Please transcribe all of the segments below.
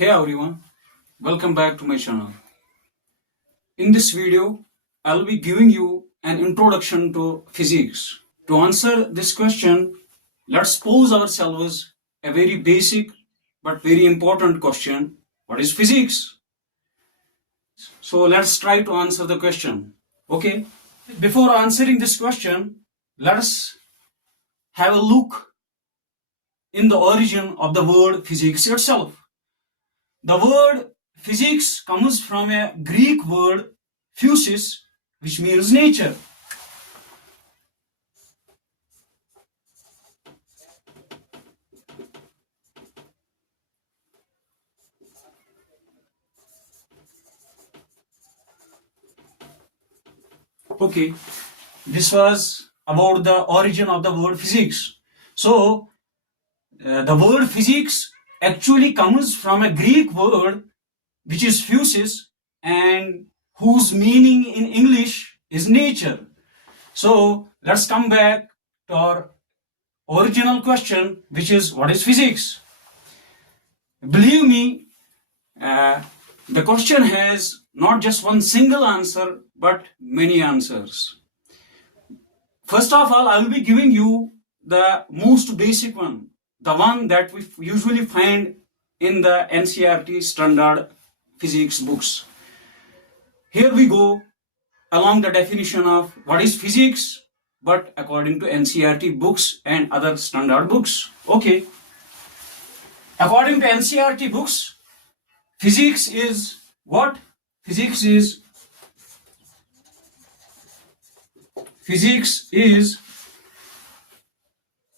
Hey everyone, welcome back to my channel. In this video, I'll be giving you an introduction to physics. To answer this question, let's pose ourselves a very basic but very important question. What is physics? So let's try to answer the question. Okay, before answering this question, let us have a look in the origin of the word physics itself. The word physics comes from a Greek word physis, which means nature. Okay, this was about the origin of the word physics. So, the word physics actually comes from a Greek word which is physis and whose meaning in English is nature. So, let's come back to our original question, which is what is physics? Believe me, the question has not just one single answer but many answers. First of all, I will be giving you the most basic one, the one that we usually find in the NCERT standard physics books. Here we go along the definition of what is physics, but according to NCERT books and other standard books. Okay. According to NCERT books, physics is what? Physics is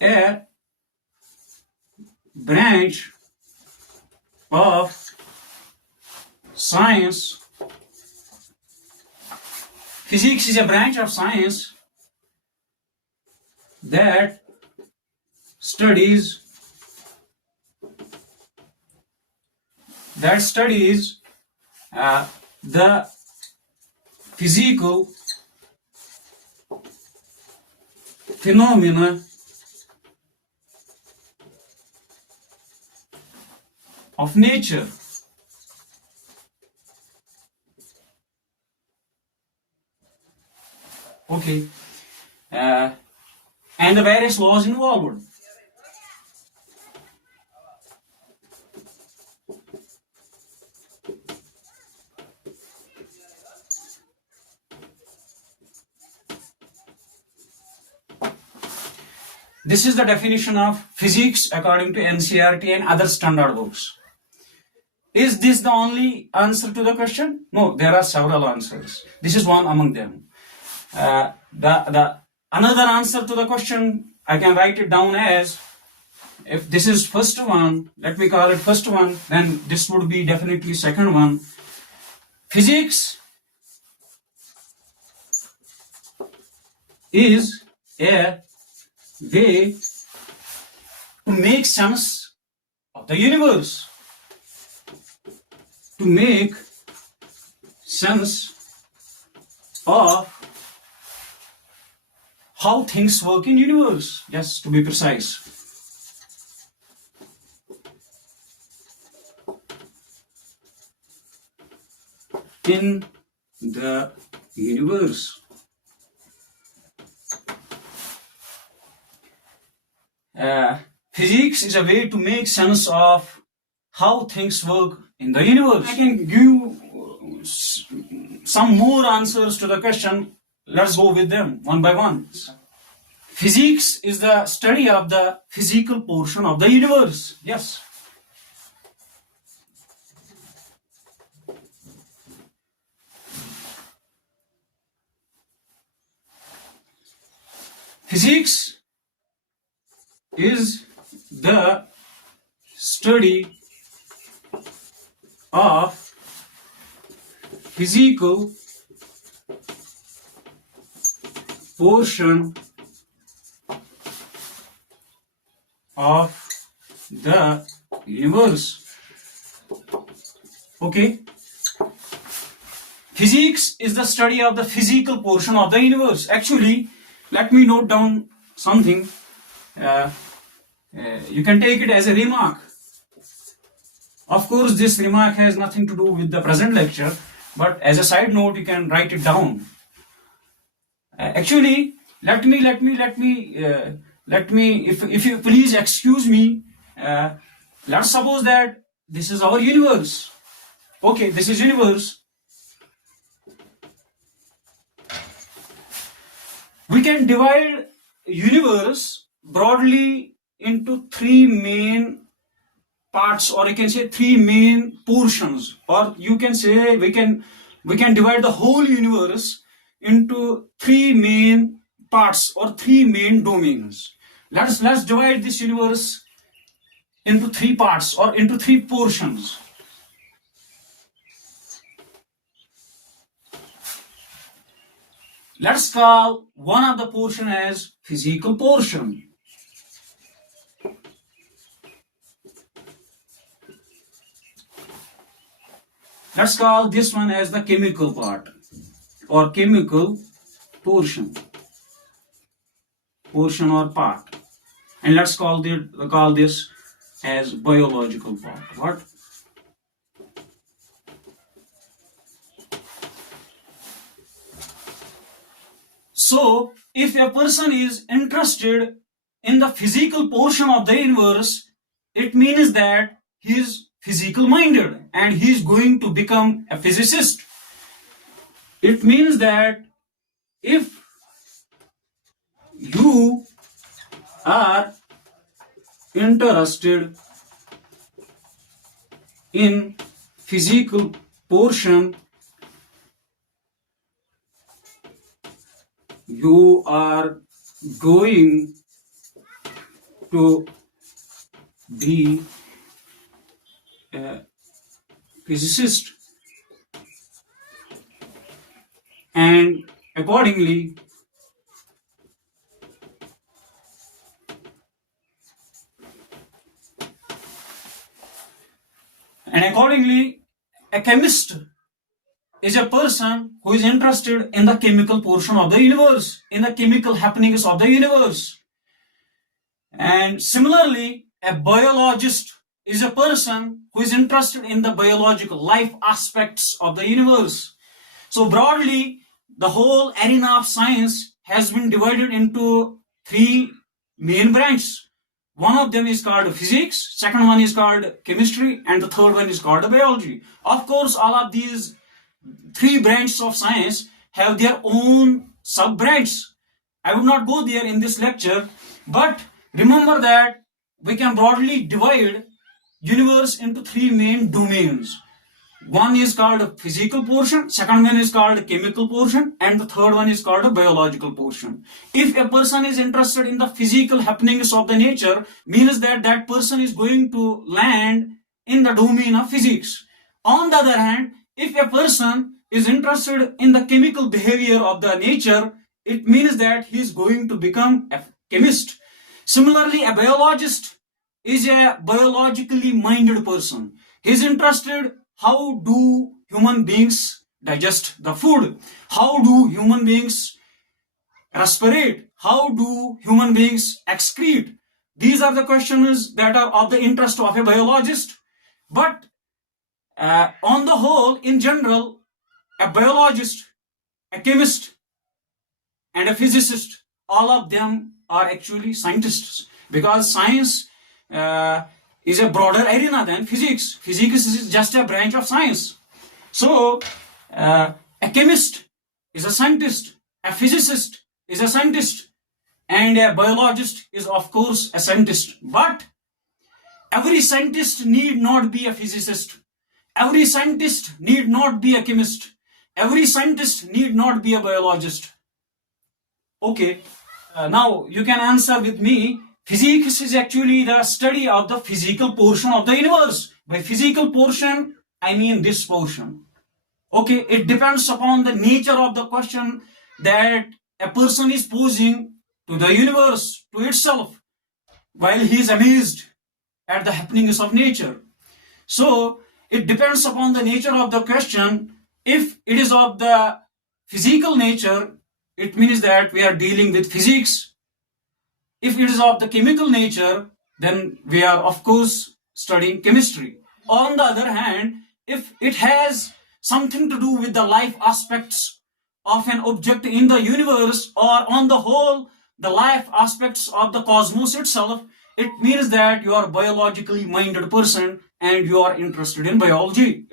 a branch of science. Physics is a branch of science that studies the physical phenomena of nature. Okay, and the various laws involved. This is the definition of physics according to NCERT and other standard books. Is this the only answer to the question? No, there are several answers. This is one among them. The another answer to the question, I can write it down as, if this is first one, let me call it first one, then this would be definitely second one. Physics is a way to make sense of the universe. To make sense of how things work in universe. Yes, to be precise. In the universe. Physics is a way to make sense of how things work in the universe. I can give some more answers to the question. Let's go with them one by one. Physics is the study of the physical portion of the universe. Yes. Physics is the study of physical portion of the universe. Okay. Physics is the study of the physical portion of the universe. Actually, let me note down something. You can take it as a remark. Of course, this remark has nothing to do with the present lecture, but as a side note, you can write it down. Actually, let me, if you please excuse me, let's suppose that this is our universe. Okay, this is universe. We can divide universe broadly into three main parts, or you can say three main portions, or you can say we can divide the whole universe into three main parts or three main domains. Let's divide this universe into three parts or into three portions. Let's call one of the portion as physical portion. Let's call this one as the chemical part or chemical portion or part, and let's call this as biological part. What? So, if a person is interested in the physical portion of the universe, it means that he is physical minded and he is going to become a physicist. It means that if you are interested in physical portion, you are going to be a physicist, and accordingly a chemist is a person who is interested in the chemical portion of the universe, in the chemical happenings of the universe. And similarly, a biologist is a person who is interested in the biological life aspects of the universe. So broadly, the whole arena of science has been divided into three main branches. One of them is called physics, second one is called chemistry, and the third one is called biology. Of course, all of these three branches of science have their own sub-branches. I would not go there in this lecture, but remember that we can broadly divide universe into three main domains. One is called physical portion, second one is called chemical portion, and the third one is called biological portion. If a person is interested in the physical happenings of the nature, means that that person is going to land in the domain of physics. On the other hand, if a person is interested in the chemical behavior of the nature, it means that he is going to become a chemist. Similarly, a biologist is a biologically minded person. He is interested how do human beings digest the food, how do human beings respirate, how do human beings excrete. These are the questions that are of the interest of a biologist. But on the whole, in general, a biologist, a chemist, and a physicist, all of them are actually scientists, because science is a broader arena than physics. Physics is just a branch of science. So, a chemist is a scientist, a physicist is a scientist, and a biologist is, of course, a scientist. But every scientist need not be a physicist. Every scientist need not be a chemist. Every scientist need not be a biologist. Okay, now you can answer with me. Physics is actually the study of the physical portion of the universe. By physical portion, I mean this portion. Okay, it depends upon the nature of the question that a person is posing to the universe, to itself, while he is amazed at the happenings of nature. So, it depends upon the nature of the question. If it is of the physical nature, it means that we are dealing with physics. If it is of the chemical nature, then we are, of course, studying chemistry. On the other hand, if it has something to do with the life aspects of an object in the universe, or on the whole, the life aspects of the cosmos itself, it means that you are a biologically minded person and you are interested in biology.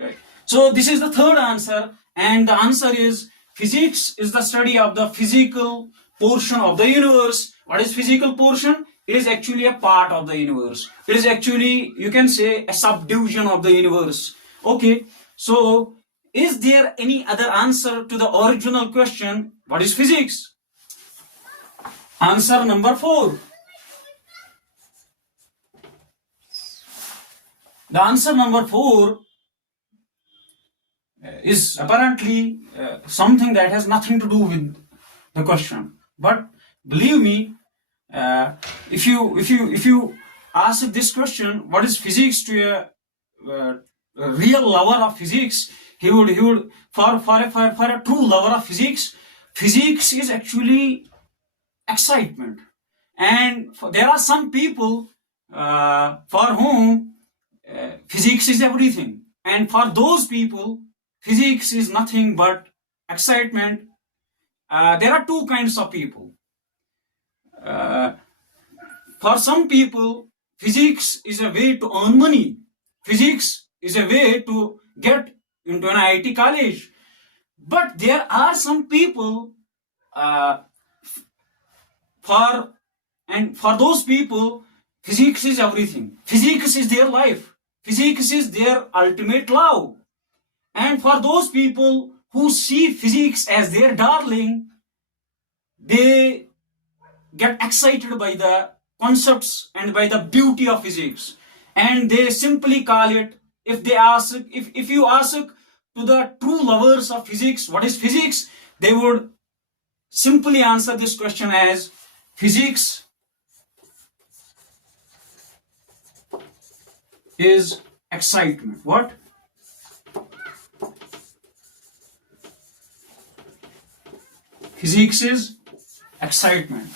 So this is the third answer, and the answer is physics is the study of the physical portion of the universe. What is physical portion? It is actually a part of the universe. It is actually, you can say, a subdivision of the universe. Okay, so is there any other answer to the original question, what is physics? Answer number 4. The answer number 4 is apparently something that has nothing to do with the question. But believe me, if you ask this question, what is physics, to a real lover of physics, he would for a true lover of physics is actually excitement. And there are some people for whom physics is everything, and for those people physics is nothing but excitement. There are two kinds of people. For some people, physics is a way to earn money. Physics is a way to get into an IIT college. But there are some people, for those people, physics is everything. Physics is their life. Physics is their ultimate love. And for those people who see physics as their darling, they get excited by the concepts and by the beauty of physics, and they simply call it, if you ask to the true lovers of physics what is physics, they would simply answer this question as physics is excitement. What? Physics is excitement.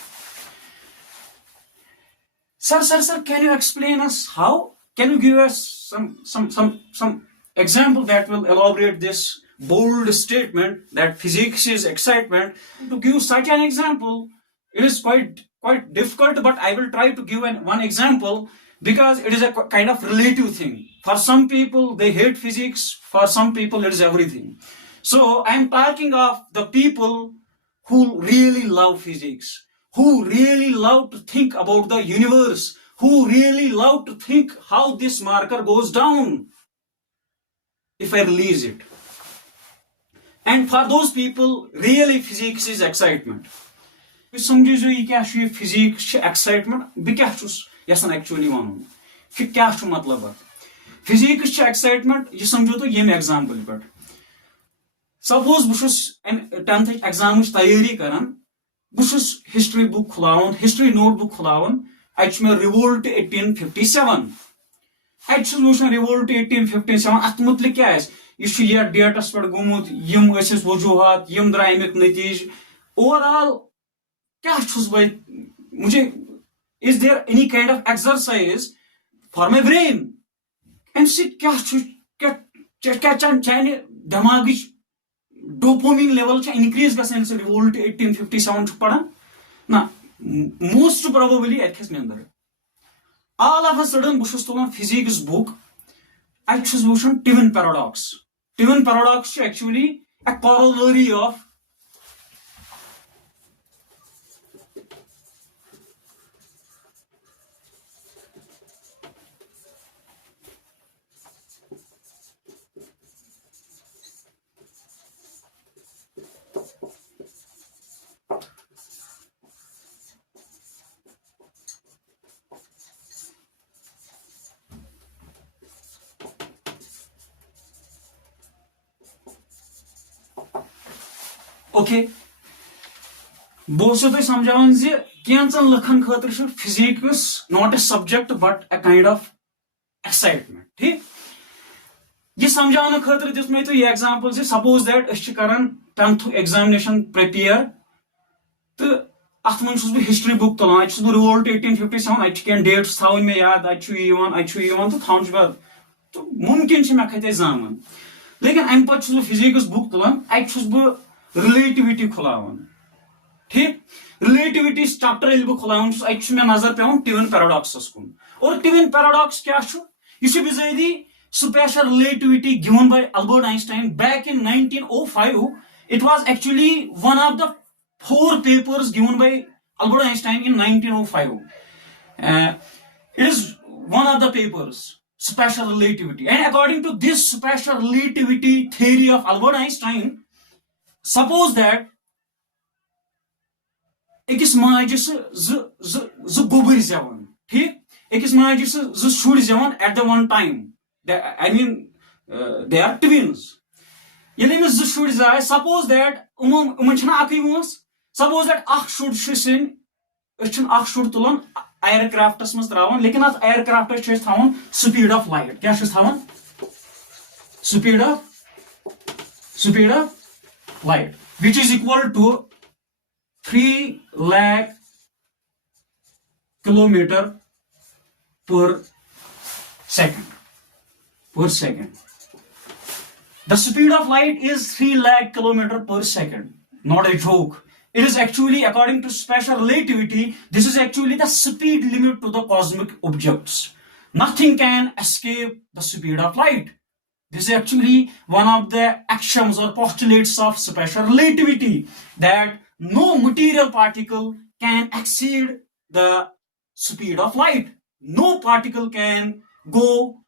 Sir, can you explain us how? Can you give us some example that will elaborate this bold statement that physics is excitement? To give such an example, it is quite difficult, but I will try to give one example, because it is a kind of relative thing. For some people, they hate physics. For some people, it is everything. So I am talking of the people who really love physics, who really love to think about the universe, who really love to think how this marker goes down if I release it. And for those people, really physics is excitement. समझियो ये क्या छ physics छ excitement बे क्या छुस यसन actually वनुन कि क्या छ मतलब physics छ excitement ये समझो तो ये एग्जांपल पर suppose बुशुस 10th एग्जाम तैयारी करन बुशुस हिस्ट्री बुक खुलावन हिस्ट्री नोटबुक खुलावन अच में रिवोल्ट 1857 अच वुचन रिवोल्ट 1857 अत मुतलिक क्या ये डेटस पर गुमुत यम वजूहत यम द्राय अमिक नतीज ओवरऑल क्या मुझे is there any kind of exercise for my brain um क्या चाहे दिमाग डोपामिन लेवल इनक्रीज गसान रिवोल्ट 1857 पढ़ान ना मोस्ट प्रोबेबली अस नंदर ऑल ऑफ अ सडन बहुत तुलान फिजिक्स बुक अस वुचान twin paradox actually a corollary of okay बहुत समझान कैंचन लखन खतर physics not a subject but a kind of excitement ठीक ये समझाने खतर दिस मे तो ये एग्जांपल सपोज दैट करान 10th एग्जामिनेशन प्रिपेयर तो अत मन बह हिस्ट्री बुक तुलान अ रिवोल्ट 1857 अ डेट्स थवन मे याद तो थवन तो मुमकिन मे खत जामन लेकिन अम पे फिजिक्स बुक तुलान अस बह रिलेटिविटी खुलावन ठीक रिलेटिविटी चैप्टर बह खुलावन मे नजर पे ट्विन पैराडॉक्स कुन और ट्विन पैराडॉक्स क्या बिजादी special relativity given by Albert Einstein back in 1905. It was actually one of the 4 papers given by Albert Einstein in 1905. It is one of the papers, special relativity. And according to this special relativity theory of Albert Einstein, suppose that ekis majis z gobir zevan, ठीक ekis majis z shur zevan at the one time. I mean, they are twins. Yeli z shur zay. Suppose that chana akai vos. Suppose that ach shur shisin, chun ach shur tulan aircraft mas travan. Lekin at aircraft chhes thavan speed of light. Kya chhes thavan? Speed of light, which is equal to 3 lakh kilometer per second. The speed of light is 3 lakh kilometer per second. Not a joke. It is actually, according to special relativity, this is actually the speed limit to the cosmic objects. Nothing can escape the speed of light. This is actually one of the axioms or postulates of special relativity, that no material particle can exceed the speed of light. No particle can go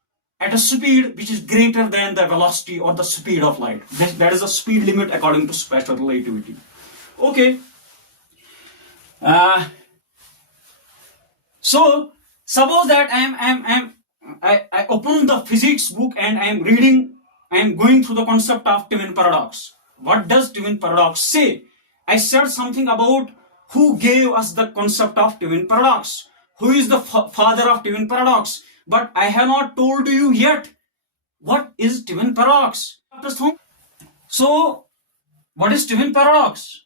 at a speed which is greater than the velocity or the speed of light. That is a speed limit according to special relativity. Okay. So suppose that I open the physics book and I am going through the concept of twin paradox. What does twin paradox say? I said something about who gave us the concept of twin paradox. Who is the father of twin paradox? But I have not told you yet what is twin paradox. So, what is twin paradox?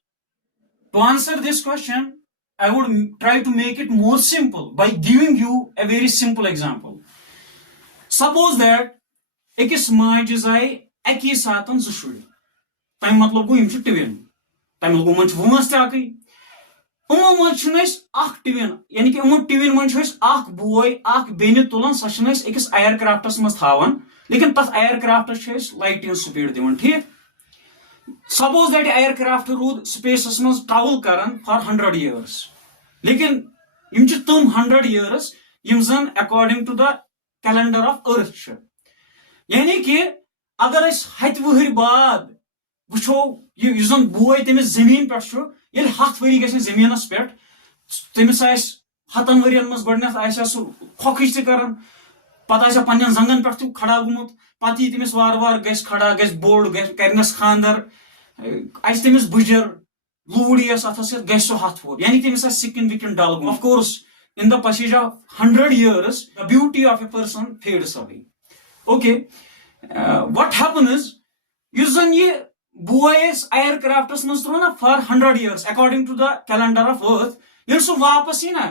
To answer this question, I would try to make it more simple by giving you a very simple example. Suppose that ekis maaj zai eki satan zu shuri. Tam matlab go im twin. Tam matlab go manch vons te akai. Twin यानी कि twin मन बोय Ben तुलान सह अकिस एयरक्राफ्टस मज थावान लेकिन तथ एयरक्राफ्टस light speed दिवान ठीक suppose that aircraft रूद स्पेसस मज ट्रैवल करान फॉर 100 years लेकिन तम 100 years जन according to the calendar of Earth यानी कि अगर हत वहर बाद वो जन बोय तमिस जमीन पे ये 7 वरी गि जमीनस पे तमिस 7 वरियन मज गो सह खोखच तरान पे पन्न जंगन पे खड़ा गुमुत पे तमिस वार वार गि खड़ा गि बोड़ करनस खानदर तमिस बुजर लूड़ अथस गि सह 7 वोर यानी तमिस सिकिन विकिन डल गो of course in the passage of 100 years the beauty of a person fades away. Okay, what happens is zan ये boys aircrafts मज त्रो ना for 100 years according to the calendar of earth ये सो वापस ही ना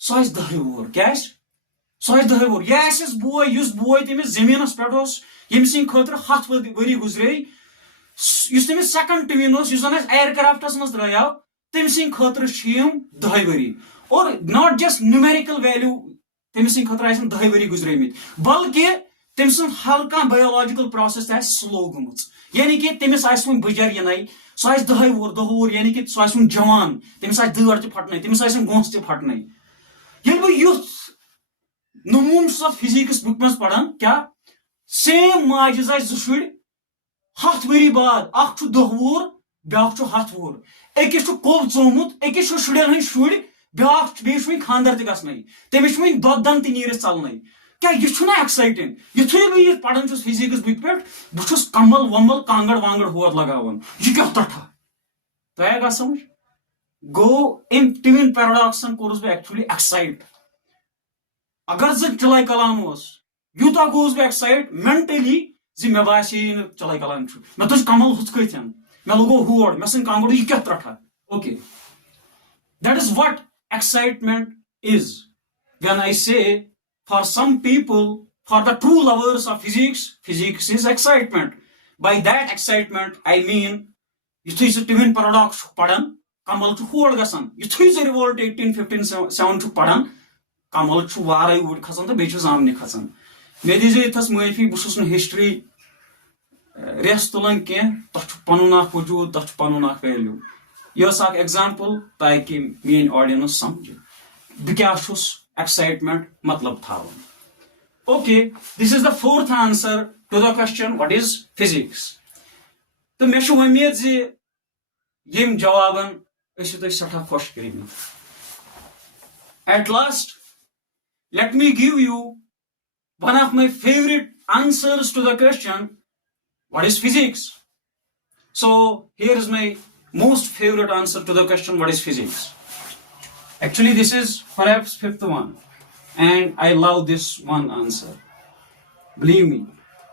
सो 10 वोर क्या सो 10 वोर ये बोय युस बोय तमिस जमीनस पे यम खतर 7 वरी गुजरे तमिस सेकंड ट्विन जन एयरक्राफ्टस मज द्राव तम खतर 10 वरी और नॉट जस्ट न्यूमेरिकल वैल्यू तमिस खतर 10 वरी गुजरे बल्कि तम हर कह बायोलॉजिकल प्रोसेस स्लो गुम यानी कि तमिस वो बुजर इन सह 10 वोर यानी कि सह जवान तमिस दर त फटन तमिस गोस त फटन ये बह युथ नमून फिजिक्स बुक मज पढ़ान क्या सेम माज जाए 2 शुर 7 वरी बाद 10 वोर ब्या 7 वोर अकिस कोब चोमुत अकिस शुरन हंद शुर ब्या खानदर तन तमिस वो दोदन तीर चलन क्या यह एक्साइटिंग युथे बह पढ़ान फिजिक्स बुक पे बहुत कमल वमल कांगड़ वांगड़ होत लगान यह क्या तठा तो गा समझ गो इन ट्विन पैराडॉक्सन कोर्स बह एक्चुअली एक्साइट अगर चलाय कलाम यूता गोस बह एक्साइट मेंटली मे बासे चलाय कलाम मे तुझ कमल हुथ कथन मे लगो होड़ मे सन कांगड़ यह क्या तठा okay that is what excitement is when I say for some people for the true lovers of physics, physics is excitement. By that excitement, I mean, yuthui se twin paradox padan, kamal chu hol gasan. Yuthui se revolt 1857 chu padan, kamal chu warai wood khasan, the bechu zamni khasan. Medize thas muafi bususun history rest tulan ke, tach panuna wujud, tach panuna value. Yes, an example, taiki main audience samjhe. Bikashus excitement matlab thavan. Okay, this is the fourth answer to the question, what is physics? So, me shu umid ze yem jawaban esi to satha khosh karin. At last, let me give you one of my favorite answers to the question, what is physics? So, here is my most favorite answer to the question, what is physics? Actually, this is perhaps fifth one, and I love this one answer. Believe me,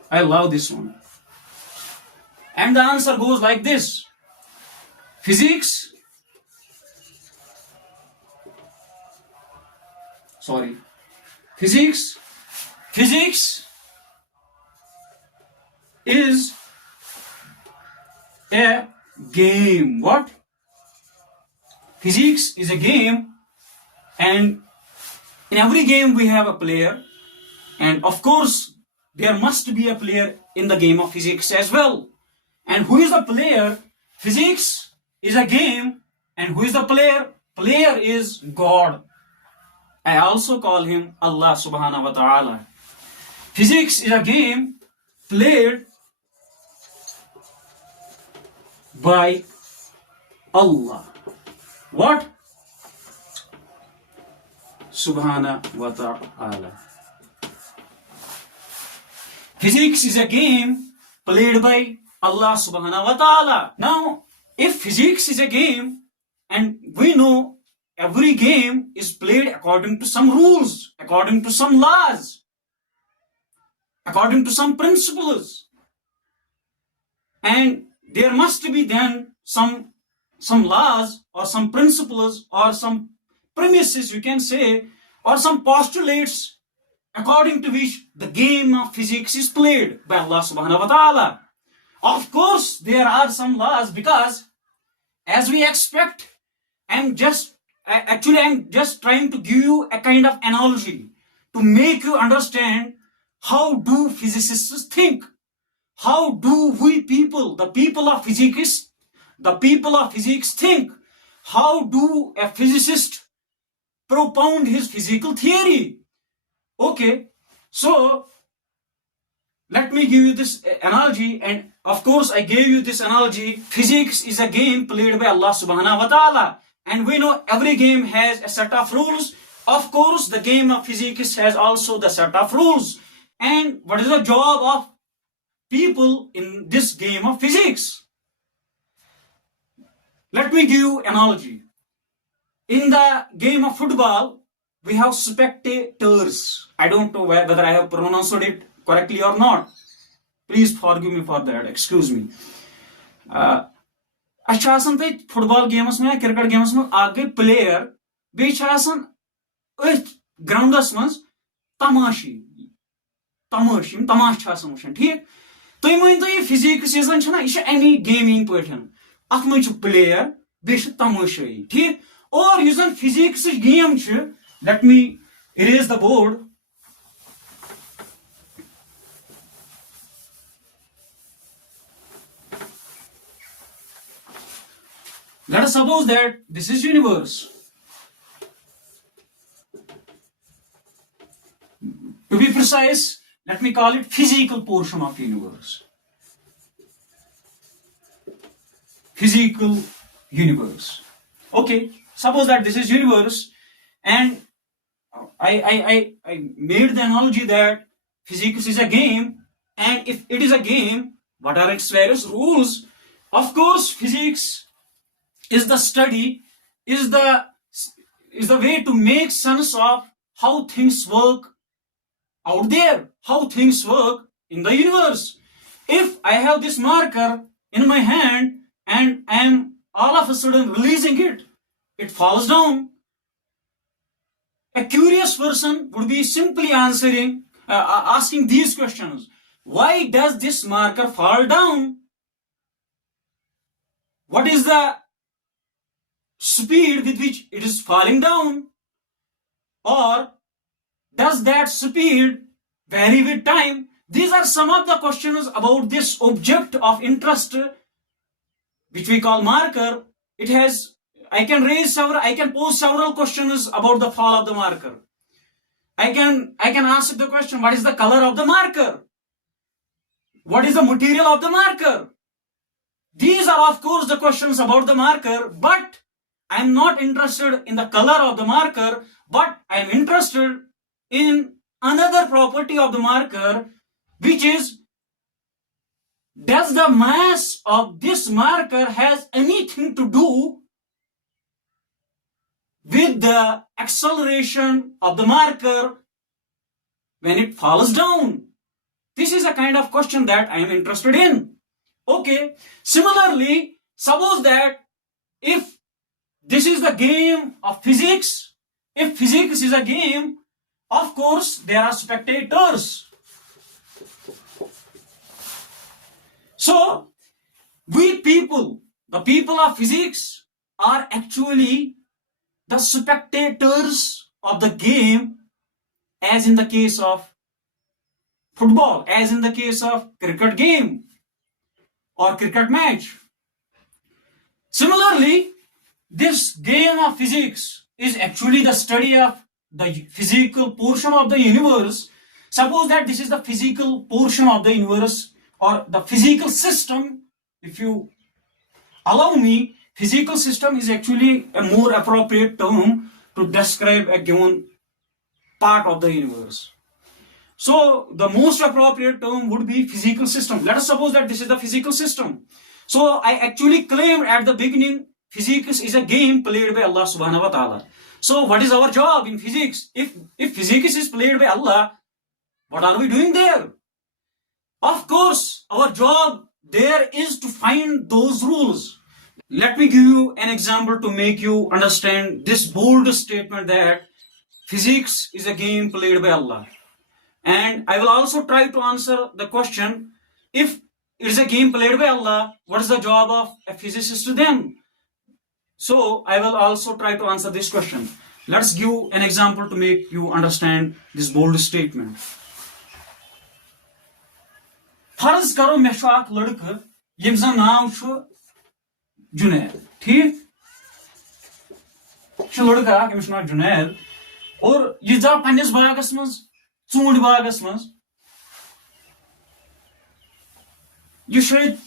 I love this one. And the answer goes like this. Physics is a game. What? Physics is a game, and in every game we have a player, and of course there must be a player in the game of physics as well. And who is the player? Physics is a game, and who is the player? Player is God. I also call him Allah subhanahu wa ta'ala. Physics is a game played by Allah. What? Subhanahu wa ta'ala. Physics is a game played by Allah subhanahu wa ta'ala. Now, if physics is a game, and we know every game is played according to some rules, according to some laws, according to some principles, and there must be then some laws or some principles or some premises, you can say, or some postulates according to which the game of physics is played by Allah subhanahu wa ta'ala. Of course, there are some laws, because as we expect, I'm just trying to give you a kind of analogy to make you understand how do physicists think. How do we people, the people of physics think? How do a physicist propound his physical theory? Okay, so let me give you this analogy, and of course I gave you this analogy. Physics is a game played by Allah subhanahu wa ta'ala, and we know every game has a set of rules. Of course, the game of physics has also the set of rules. And what is the job of people in this game of physics? Let me give you an analogy. In the game of football, we have spectators. I don't know whether I have pronounced it correctly or not. Please forgive me for that. Excuse me. Football games में cricket games में आगे player बेचारासन groundस में तमाश आसान वुचन ठीक तुम one ये physics यह अमी गेमिंग पे अत मे प्लेयर बे तमाशाई ठीक और यह जन physics game let me erase the board let us suppose that this is universe. To be precise, let me call it physical portion of universe. Physical universe. Okay, suppose that this is universe, and I made the analogy that physics is a game, and if it is a game, what are its various rules? Of course, physics is the study, is the way to make sense of how things work out there, how things work in the universe. If I have this marker in my hand and I am all of a sudden releasing it, it falls down. A curious person would be simply answering, asking these questions. Why does this marker fall down? What is the speed with which it is falling down? Or does that speed vary with time? These are some of the questions about this object of interest, which we call marker. I can pose several questions about the fall of the marker. I can ask the question, what is the color of the marker? What is the material of the marker? These are, of course, the questions about the marker, but I am not interested in the color of the marker, but I am interested in another property of the marker, which is, does the mass of this marker has anything to do with the acceleration of the marker when it falls down? This is a kind of question that I am interested in. Okay. Similarly, suppose that if this is the game of physics, if physics is a game, of course there are spectators. So we people, the people of physics, are actually the spectators of the game, as in the case of football, as in the case of cricket game or cricket match. Similarly, this game of physics is actually the study of the physical portion of the universe. Suppose that this is the physical portion of the universe, or the physical system. If you allow me, physical system is actually a more appropriate term to describe a given part of the universe. So the most appropriate term would be physical system. Let us suppose that this is the physical system. So I actually claimed at the beginning, physics is a game played by Allah subhanahu wa ta'ala. So what is our job in physics? If physics is played by Allah, what are we doing there? Of course, our job there is to find those rules. Let me give you an example to make you understand this bold statement that physics is a game played by Allah. And I will also try to answer the question, if it is a game played by Allah, what is the job of a physicist then? So I will also try to answer this question. Let's give an example to make you understand this bold statement. फर्ज करो मे छु अख लड़का यम जन नाव छु जुनैद, ठीक लड़का यमिस नाव जुनैद, और यह जा पन्निस बागस मज ऊंट बागस मज, यह शायद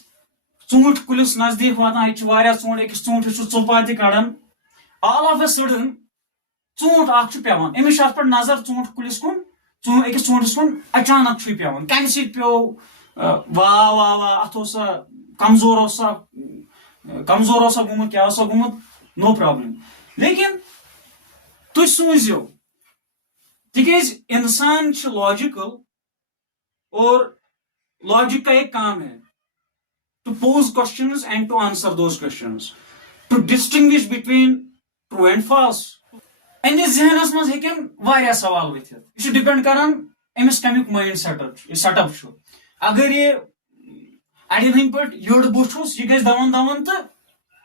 ऊंट कुलिस नजदीक वातान, ऊंट अकिस ऊंट चोपा ति Kadan, all of a sudden ऊंट अख पेवान, अमिस पे नजर ऊंट कुलिस कुन, अकिस ऊंटस कुन अचानक पेवान, कम सत पे वाह वाह वाह अत कमजोर गुमुत क्या गुमुत, नो प्रॉब्लम। लेकिन तुम सूझो तिकेज इंसान लॉजिकल, और लॉजिक का एक काम है to pose questions and to answer those questions, to distinguish between true and false. अमिस जहनस मज हेकन वारिया सवाल वथित, यह डिपेंड करान अमिस कमिक माइंड सेटअप। अगर ये अड़न हंद पे यड़ बुछुस, यह गई दवन दवन तो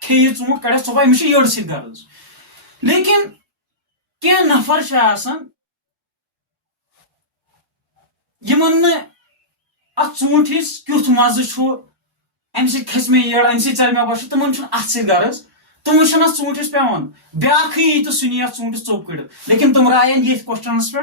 खे ऊंट कड़स चोपा, अमिस यड़ सत गर्ज। लेकिन क्या नफर यमन ऊंटिस क्युथ मज अम खस मे यड़, अम चल मे बस, तमन अत सत गर्ज, तम ऊंटिस पेवान ब्याखी यी तो सुनी ऊंटिस चोप कड़। लेकिन तुम रायन ये क्वेश्चनस पे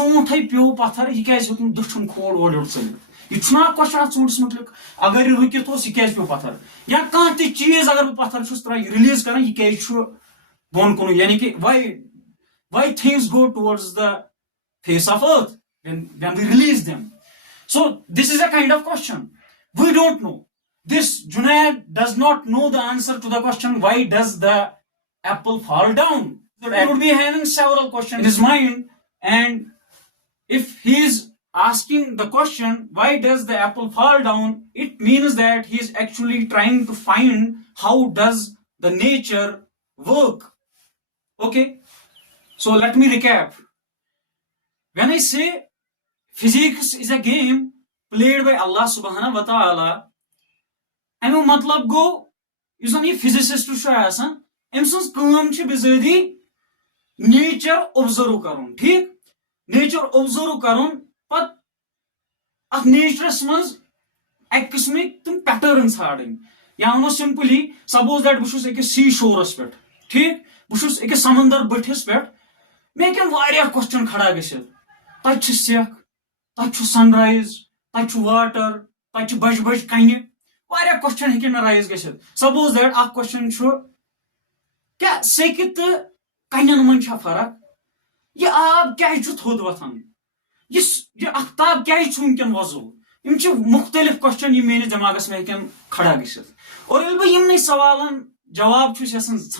ऊंट प्यो पत्थर, यह क्या दुछन खोड़ ओर योर चल, यह क्वेश्चन ऊंटस मुतलिक, अगर यह रुकित यह प्यो पत्थर, या कह चीज अगर बह पत्थर रिलीज कर, यह क्या बोन कुन, यानी कि why things go towards the face of earth when we release them. So this is a kind of question we don't know. This Junaid does not know the answer to the question, why does the apple fall down? So he would be having several questions in his mind, and if he is asking the question, why does the apple fall down, it means that he is actually trying to find how does the nature work. Okay, so let me recap. When I say physics is a game played by Allah subhanahu wa ta'ala. Amiuk matlab go yus zan ye physicist chu asan em sons kaam chh bizadi nature observe karun. ठीक nature observe karun pat at nature mans ek qismik tum patterns țाड़न या वनो simply suppose that bus ek sea shore पे ठीक bus ek samandar बठिस पे मे के वारिया question खड़ा गसित तत छ सेख तत छ सनराइज तत छ वाटर तत छ बज बज कन्य वारिया क्वेश्चन हेके न राइज गसित suppose that a क्वेश्चन छ क्या सेक त कन्यन मन छ फरक ये आब क्या छ थोद वथन ये आफ्ताब क्या छ उनकन वजू इन मुख्तलिफ क्वेश्चन ये मेरे दिमागस में हेकन खड़ा गसित और यदि बह यमन सवालन जवाब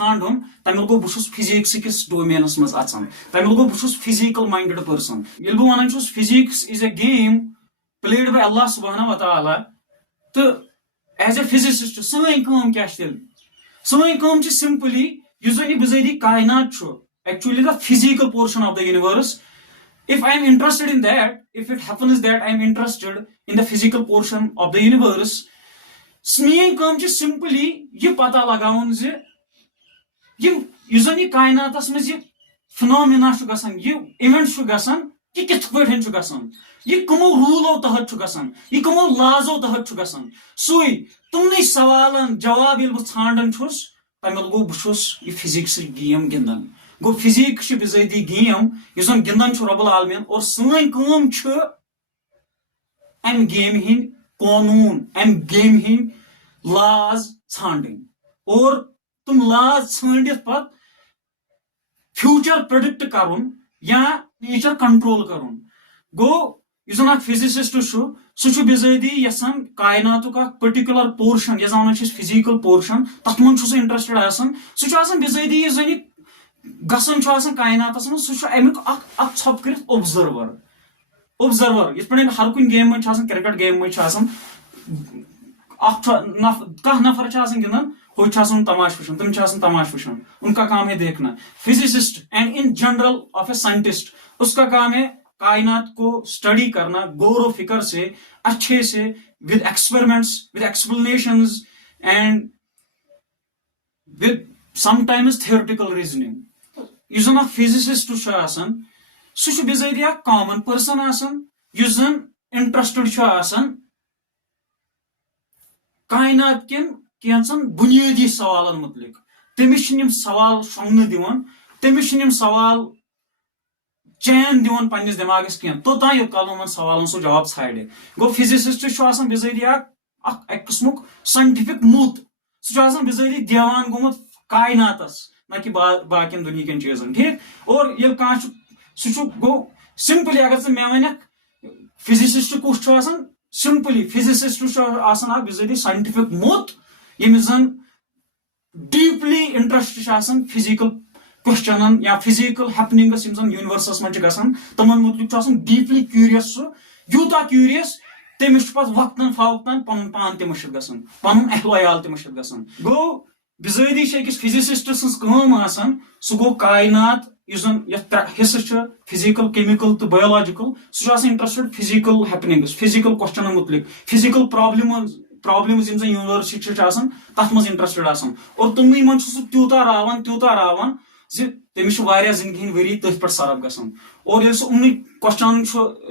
ान तमिल गो बहुत फिजिक्स किस डोमेनस मज अचान तमिल गो बहुत फिजिकल माइंडेड पर्सन ये बह one physics is a game played by अल्लाह सुब्हानहु व तआला तो एज ए फिजिसिस्ट सन काम क्या सन सिंपली युस जन बिजारी कायनात actually the physical portion of the universe if I am interested in that, if it happens that I am interested in the physical portion of the universe, main काम simply ये पता लगावन जे use जन कायनातस मज ये phenomena गसान ये event गसान कि किथ पठन गसान ये कमो रूलो तहत गसान ये कमो लाजो तहत गसान सुई तुमने सवालन जवाब ये बह ान तमिल गो बहुस ये फिजिक्स गेम गिंदन गो फिजिक्स बिजादी गेम युस जन गिंदन रब्बुल आलमीन और सन काम अम गेम हिंद कानून अम गेम हिंद लाज ान और तुम लाज ानित पत फ्यूचर प्रेडिक्ट करुन या नेचर कंट्रोल करुन गो युस जन फिजिसिस्ट सह बिजादी यसान कायनातुक पर्टिकुलर पोर्शन ये वन फिजिकल पोर्शन तथ मन इंटरेस्टेड आसान सह बिजादी यस जन गसन कायनातस मज सह अमुक छप कर ऑब्जर्वर इस पे हर कुछ गेम में क्रिकेट गेम में कह नफर गिंदन हो तमाश वुचान तुम तमाश वुचान उनका काम है देखना physicist and in general of a scientist उसका काम है कायनात को स्टडी करना गौर फिक्र से अच्छे से with experiments with explanations and with sometimes theoretical reasoning use जन फिजिसिस्ट सह बिजारी कॉमन पर्सन युस जन इंटरेस्टेड कायनात किन कैंचन बुनियादी सवालन मुतलिक तमिस सवाल शोंगन दिवन तमिस सवाल चैन दिवन पन्निस दिमागस कह तोतान यो कल सवालन सो जवाब ाड़े गो फिजिसिस्ट बिजारी एक किस्मुक साइंटिफिक मूत सह बिजारी देवान गोमुत कायनातस ना कि बाकिन दुनिया चीजन ठीक और ये सह गो सिंपली अगर मे वन फिजिसिस्ट कुछ सिंपली फिजिसिस्ट बिजारी साइंटिफिक मूत यमिस जन डीपली इंटरेस्ट फिजिकल क्वेश्चन या फिजिकल हैपनिंग्स यूनिवर्सस मज गसान तमन मुतलिक डीपली क्यूरियस यूता क्यूरियस तमिस पे वक्तन फावक्तन पन पान त मुश्किल गसान पन अहलो अयाल त मुश्किल गसान गो बिजारी अकिस फिजिसिस्ट सं सह गो कायनात हिस्से फिजिकल केमिकल तो बायोलॉजिकल सह interested physical happenings physical question मुतलिक फिजिकल प्रॉब्लम्स यूनिवर्स तथ मज इंटरेस्टेड और तुमने मन त्यूता रावान तमिस जिंदगी वरी तथ पे सरफ गसान और ये उमन क्वेश्चन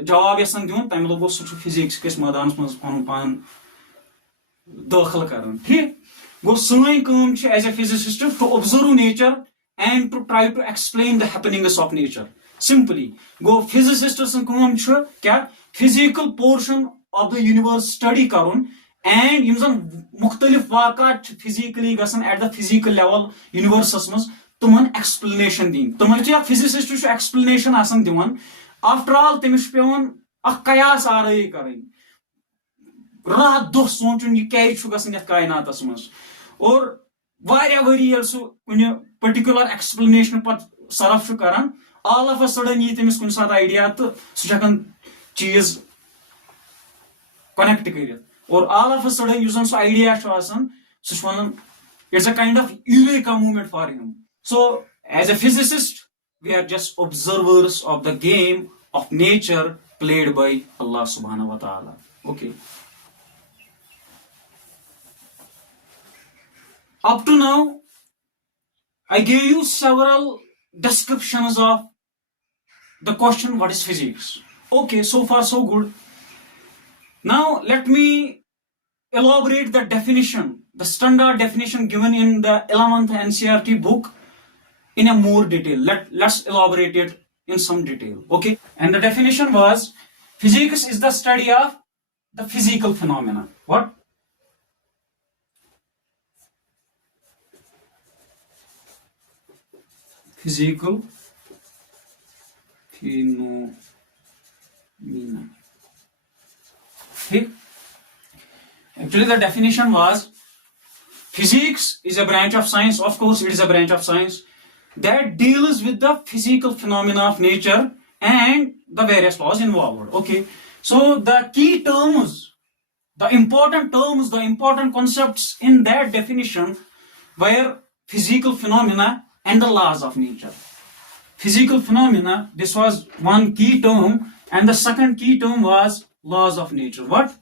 जवाब यसान दिन तमिल गो सह फिजिक्स किस मैदान मज पन पान दाखिल कर ठीक गो सन काम as a physicist to observe nature and to try to explain the happenings of nature simply go physicists काम क्या physical portion of the universe study Karan and यम जन मुख्तलिफ वाक़ात physically गसन at the physical level universe मज तुमन explanation दिन तुमन या physicist explanation आसन दिवन after all तमिस पेवन कयास आरई करन रात दो सोचन ये क्या गसन यथ कायनातस मज और वारिया वरी सह कुन पर्टिकुलर एक्सप्लेनेशन पत सरफ करान ऑल ऑफ अ सडन ये तमिस कुन साथ आइडिया तो सह चीज कनेक्ट कर और ऑल ऑफ अ सडन युस सह आइडिया सह वन it's a kind of eureka movement for him so as a physicist we are just observers of the game of nature played by Allah subhanahu wa ta'ala. Okay. Up to now, I gave you several descriptions of the question, what is physics? Okay, so far so good. Now let me elaborate the definition, the standard definition given in the 11th NCERT book in a more detail. Let's elaborate it in some detail. Okay, and the definition was, physics is the study of the physical phenomena. What? Physical phenomena. Okay. Actually, the definition was, physics is a branch of science. Of course, it is a branch of science that deals with the physical phenomena of nature and the various laws involved. Okay. So the key terms, the important concepts in that definition were physical phenomena and the laws of nature. Physical phenomena, this was one key term, and the second key term was laws of nature. What?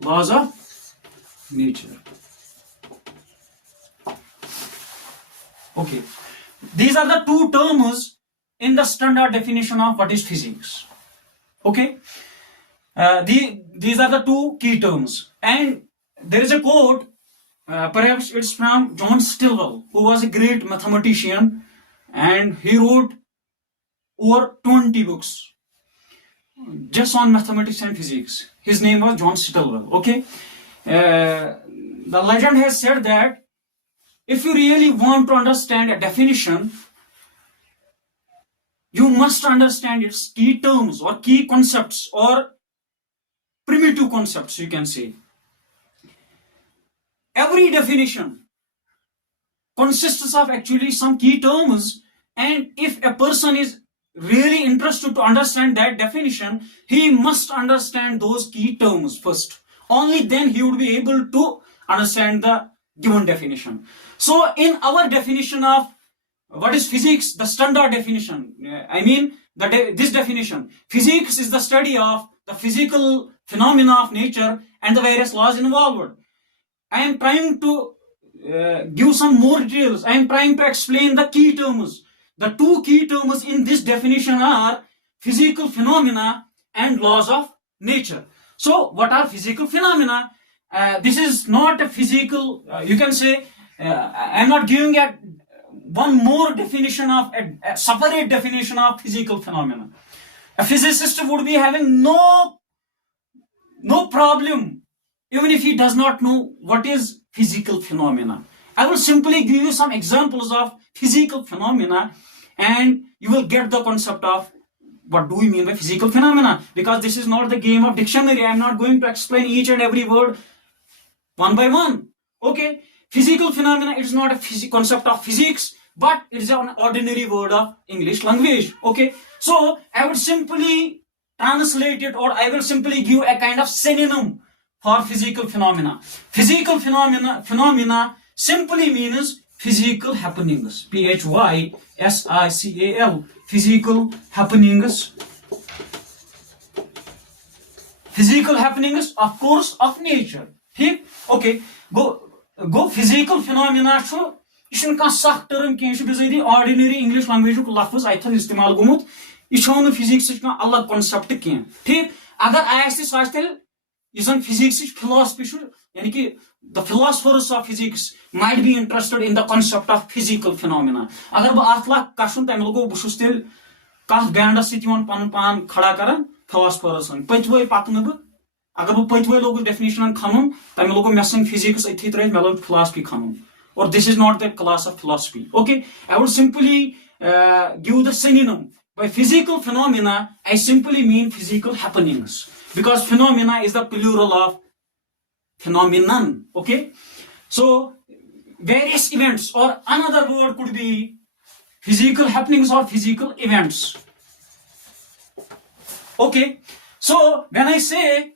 Laws of nature. Okay. These are the two terms in the standard definition of what is physics. Okay. These are the two key terms. And there is a quote, perhaps it's from John Stilwell, who was a great mathematician, and he wrote over 20 books just on mathematics and physics. His name was John Stilwell. Okay. The legend has said that if you really want to understand a definition, you must understand its key terms or key concepts or primitive concepts, you can say. Every definition consists of actually some key terms, and if a person is really interested to understand that definition, he must understand those key terms first. Only then he would be able to understand the given definition. So in our definition of what is physics, the standard definition, this definition, physics is the study of the physical phenomena of nature and the various laws involved. I am trying to give some more details. I am trying to explain the key terms. The two key terms in this definition are physical phenomena and laws of nature. So what are physical phenomena? This is not a physical, you can say, I am not giving one more definition of a separate definition of physical phenomena. A physicist would be having no problem even if he does not know what is physical phenomena. I will simply give you some examples of physical phenomena, and you will get the concept of what do we mean by physical phenomena, because this is not the game of dictionary. I am not going to explain each and every word one by one. Okay, physical phenomena is not a concept of physics, but it is an ordinary word of English language. Okay, so I would simply translate it, or I will simply give a kind of synonym for physical phenomena. Physical phenomena simply means physical happenings. PHYSICAL, physical happenings. Physical happenings, of course, of nature. Okay, go physical phenomena. Yह कह सख term कह बिजारी ordinary English language लफ्ज अथ इस्तेमाल गोमुत यह physics अलग concept कह ठीक अगर आह तेल फिजिक्स फिलॉसफी यानी कि the philosophers of physics might be interested in the concept of physical phenomena अगर बह अत लाख कशन तम गो बहुत तेल कथ बैंडस पन पान खड़ा कर फिलोसफर्स पतवे पकन बह अगर बह पतवे लोग डेफिनेशन खनुन तम लोग मे फिजिक्स अथी त्रित मे लोग philosophy खनुन. Or this is not the class of philosophy. Okay, I would simply give the synonym. By physical phenomena, I simply mean physical happenings, because phenomena is the plural of phenomenon. Okay, so various events, or another word could be physical happenings or physical events. Okay, so when I say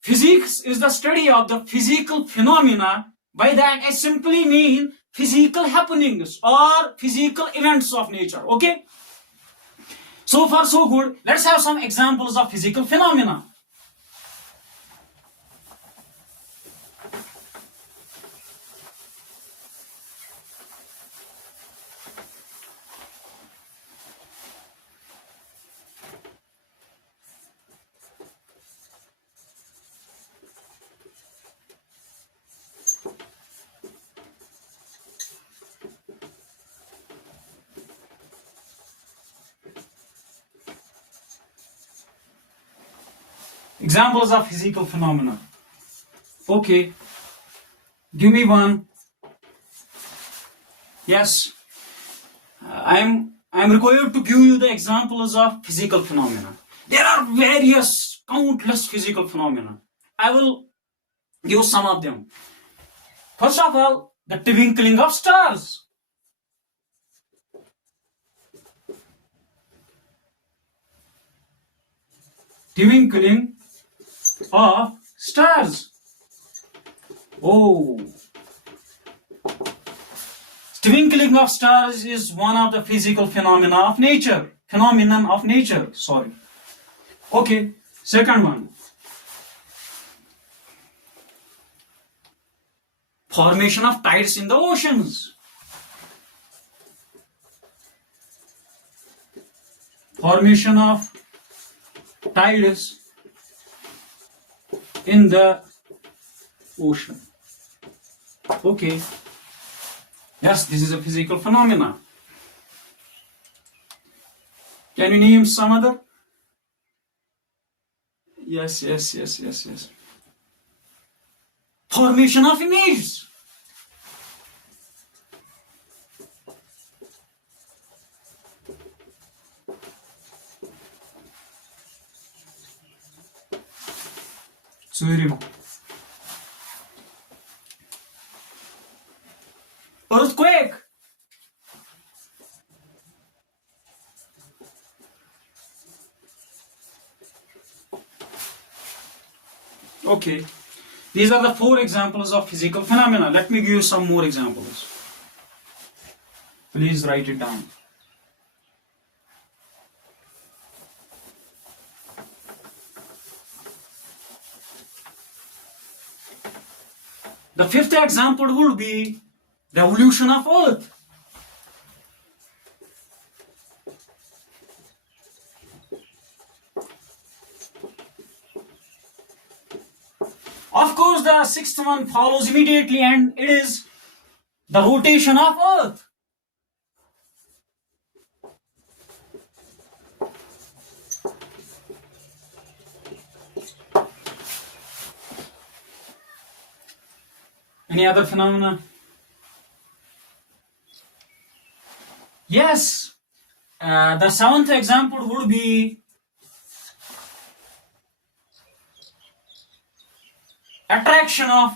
physics is the study of the physical phenomena, by that I simply mean physical happenings or physical events of nature. Okay, So far so good. Let's have some examples of physical phenomena. Examples of physical phenomena. Okay, give me one. Yes, I'm required to give you the examples of physical phenomena. There are various, countless physical phenomena. I will give some of them. First of all, the twinkling of stars. Twinkling of stars. Oh, twinkling of stars is one of the physical phenomena of nature. Phenomenon of nature. Sorry. Okay. Second one. Formation of tides in the oceans. Formation of tides in the ocean. Okay. Yes, this is a physical phenomena. Can you name some other? Yes. Formation of images. Tsurim. Earthquake. Okay. These are the 4 examples of physical phenomena. Let me give you some more examples. Please write it down. The 5th example would be the evolution of Earth. Of course, the 6th one follows immediately, and it is the rotation of Earth. Any other phenomena? Yes. The 7th example would be attraction of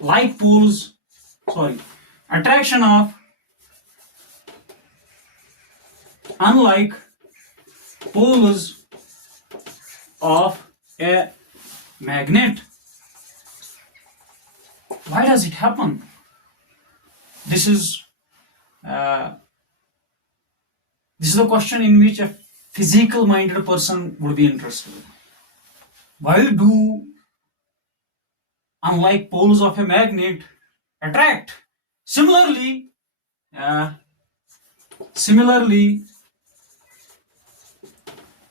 like poles. Attraction of unlike poles of a magnet. Why does it happen? This is the question in which a physical minded person would be interested. Why do unlike poles of a magnet attract? Similarly,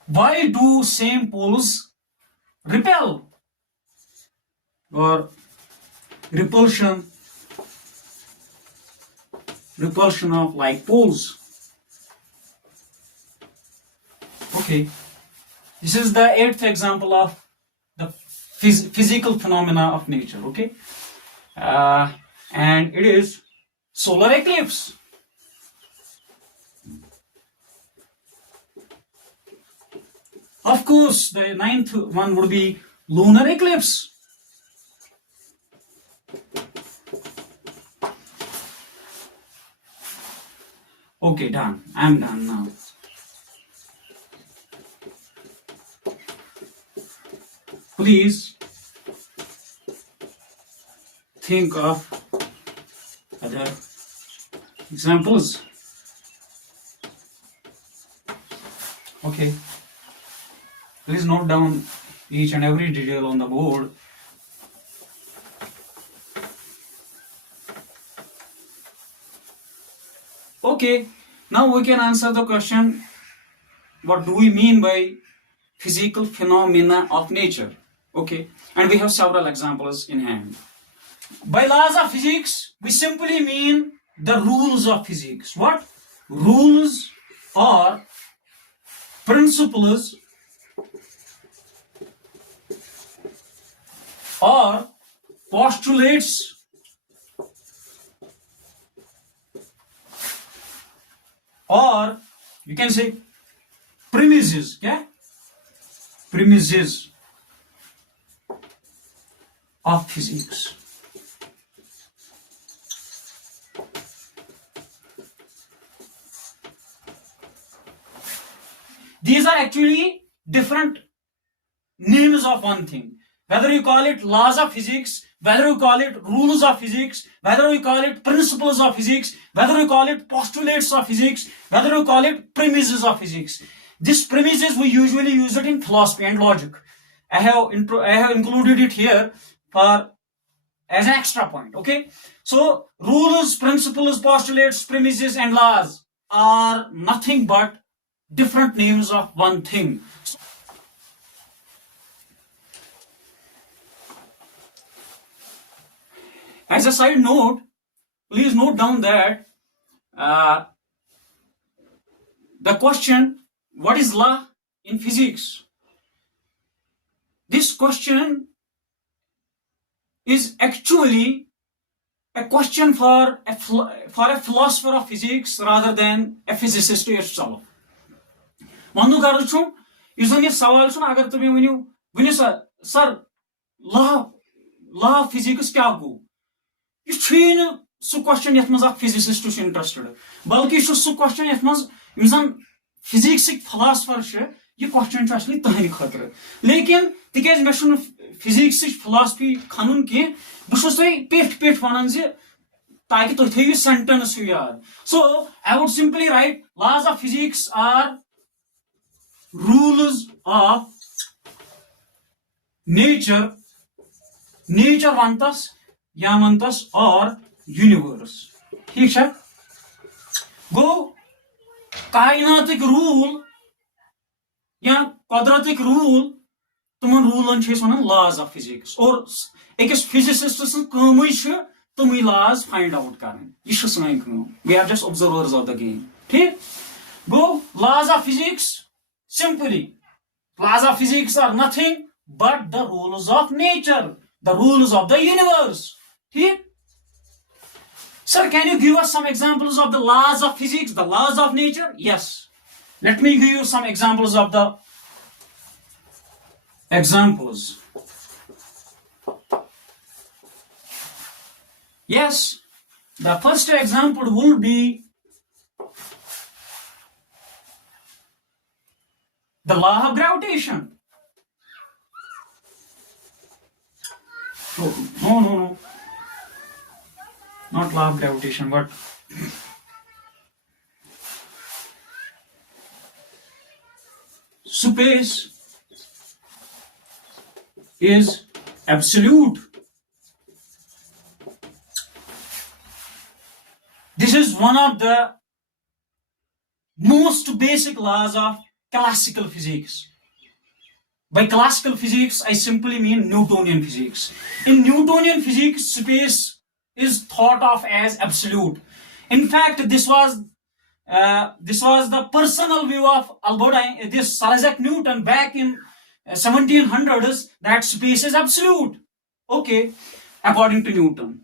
why do same poles repel? Or repulsion of like poles. Okay, this is the 8th example of the physical phenomena of nature. Okay, and it is solar eclipse. Of course, the 9th one would be lunar eclipse. Okay, done. I'm done now. Please think of Other examples. Okay. Please note down each and every detail on the board. Okay, now we can answer the question, what do we mean by physical phenomena of nature? Okay, and we have several examples in hand. By laws of physics, we simply mean the rules of physics. What? Rules or principles or postulates or you can say premises. Yeah? Premises of physics. These are actually different names of one thing. Whether you call it laws of physics, whether you call it rules of physics, whether you call it principles of physics, whether you call it postulates of physics, whether you call it premises of physics. This premises we usually use it in philosophy and logic. I have included it here for as an extra point. Okay, so rules, principles, postulates, premises, and laws are nothing but different names of one thing. As a side note, please note down that the question, what is law in physics? This question is actually a question for a philosopher of physics rather than a physicist itself. Wanu garchu, usani sawal chun agar tumi winu sir law of physics kya go? You train su question yat maz ak physicist is interested. Balki su question yat maz insan physics philosopher she ये question च असली तहनी खतर लेकिन तिकेज मे छु physics philosophy खनुन के बस पेट वनान जे ताकि तुम थेयु sentence याद. So I would simply write laws of physics are rules of nature vantas या vantas or universe. ठीक है. Go कायनातिक रूल या quadratic rule तुमन रूलन छे वनान laws of physics और एकस physicist सन कमै छ तुम laws find out करन. ये छ सन काम. We are just observers of the game. ठीक. Go laws of physics. Simply, laws of physics are nothing but the rules of nature, the rules of the universe. ठीक. Sir, can you give us some examples of the laws of physics, the laws of nature? Yes. Let me give you some examples of the examples. Yes, the first example will be the law of gravitation. Oh, no. Not law of gravitation, but space is absolute. This is one of the most basic laws of classical physics. By classical physics, I simply mean Newtonian physics. In Newtonian physics, space is thought of as absolute. In fact, this was the personal view of Sir Isaac Newton back in 1700s, that space is absolute. Okay, according to Newton.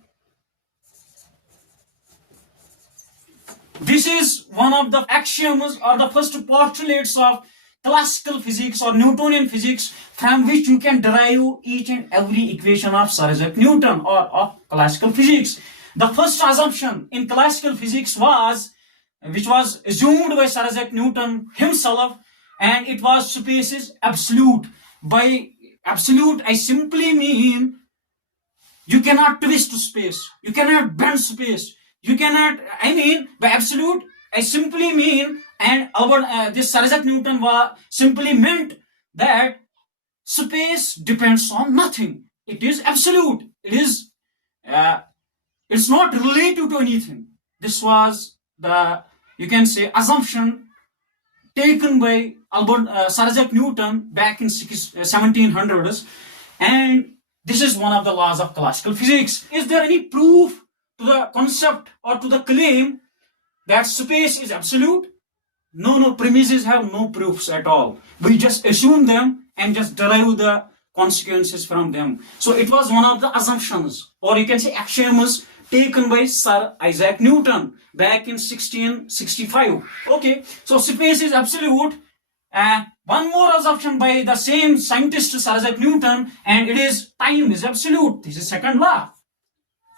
This is one of the axioms or the first postulates of classical physics or Newtonian physics, from which you can derive each and every equation of Sir Isaac Newton or of classical physics. The first assumption in classical physics which was assumed by Sir Isaac Newton himself, and it was space is absolute. By absolute, I simply mean you cannot twist space, you cannot bend space, You cannot, I mean, by absolute, I simply mean, and this Sir Isaac Newton simply meant that space depends on nothing. It is absolute. It's not related to anything. This was the, you can say, assumption taken by Sir Isaac Newton back in 1700s, and this is one of the laws of classical physics. Is there any proof to the concept or to the claim that space is absolute? No, premises have no proofs at all. We just assume them and just derive the consequences from them. So it was one of the assumptions, or you can say axioms, taken by Sir Isaac Newton back in 1665. Okay, so space is absolute. One more assumption by the same scientist Sir Isaac Newton, and it is time is absolute. This is second law.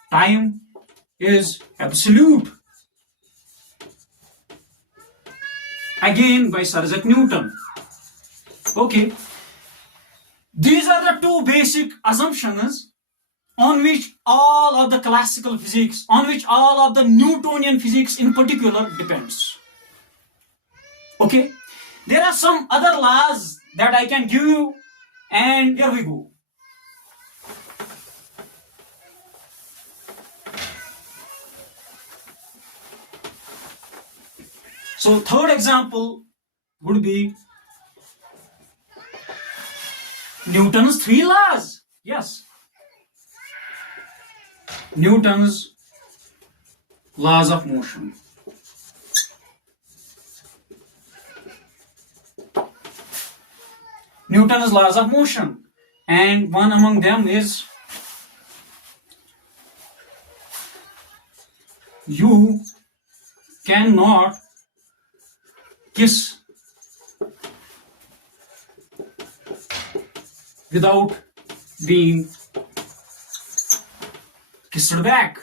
Time is absolute. Again by Sir Isaac Newton. Okay, these are the two basic assumptions on which all of the classical physics, on which all of the Newtonian physics in particular depends. Okay, there are some other laws that I can give you, and here we go. So third example would be Newton's three laws. Yes, Newton's laws of motion. Newton's laws of motion, and one among them is you cannot kiss without being kissed back.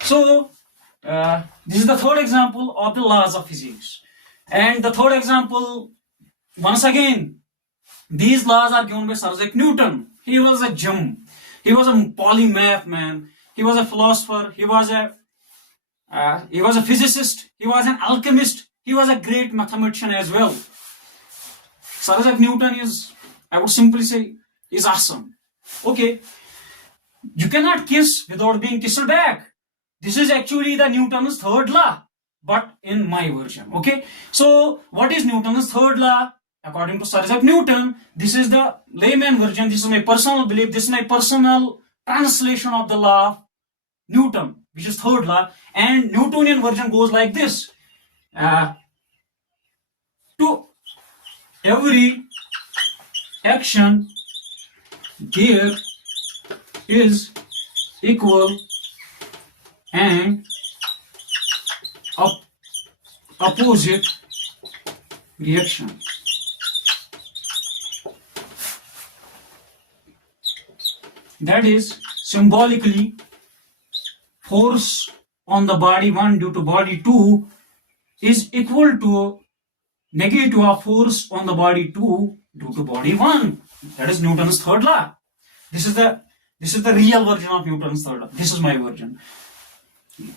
So this is the third example of the laws of physics. And the third example, once again, these laws are given by Sir Isaac Newton. He was a gem. He was a polymath man. He was a philosopher. He was a physicist. He was an alchemist. He was a great mathematician as well. Sir Isaac Newton is, I would simply say, is awesome. Okay, you cannot kiss without being kissed back. This is actually the Newton's third law, but in my version. Okay, so what is Newton's third law? According to Sir Isaac Newton, this is the layman version. This is my personal belief. This is my personal translation of the law of Newton, which is third law. And Newtonian version goes like this: to every action, there is equal and opposite reaction. That is, symbolically, force on the body 1 due to body 2 is equal to negative of force on the body 2 due to body 1. That is Newton's third law. This is the real version of Newton's third law. This is my version.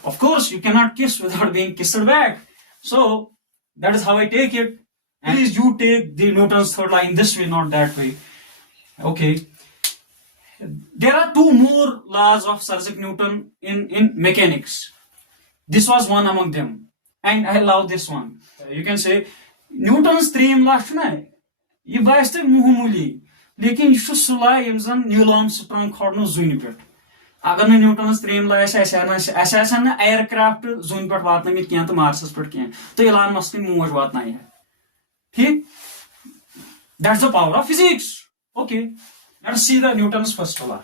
Of course, you cannot kiss without being kissed back. So that is how I take it. And please you take the Newton's third law in this way, not that way. Okay. There are two more laws of Sir Isaac Newton in mechanics. This was one among them, and I love this one. You can say Newton's three law chuna ye baiste muhumuli lekin ye shu law yem zan Neil Armstrong khadno zuni pet. Agar na Newton's three law aisa na aircraft zuni pet vatnamit kyan to Mars pet kyan to Elon Musk ni moj vatnai hai. Okay, that's the power of physics. Okay, let's see the Newton's first law.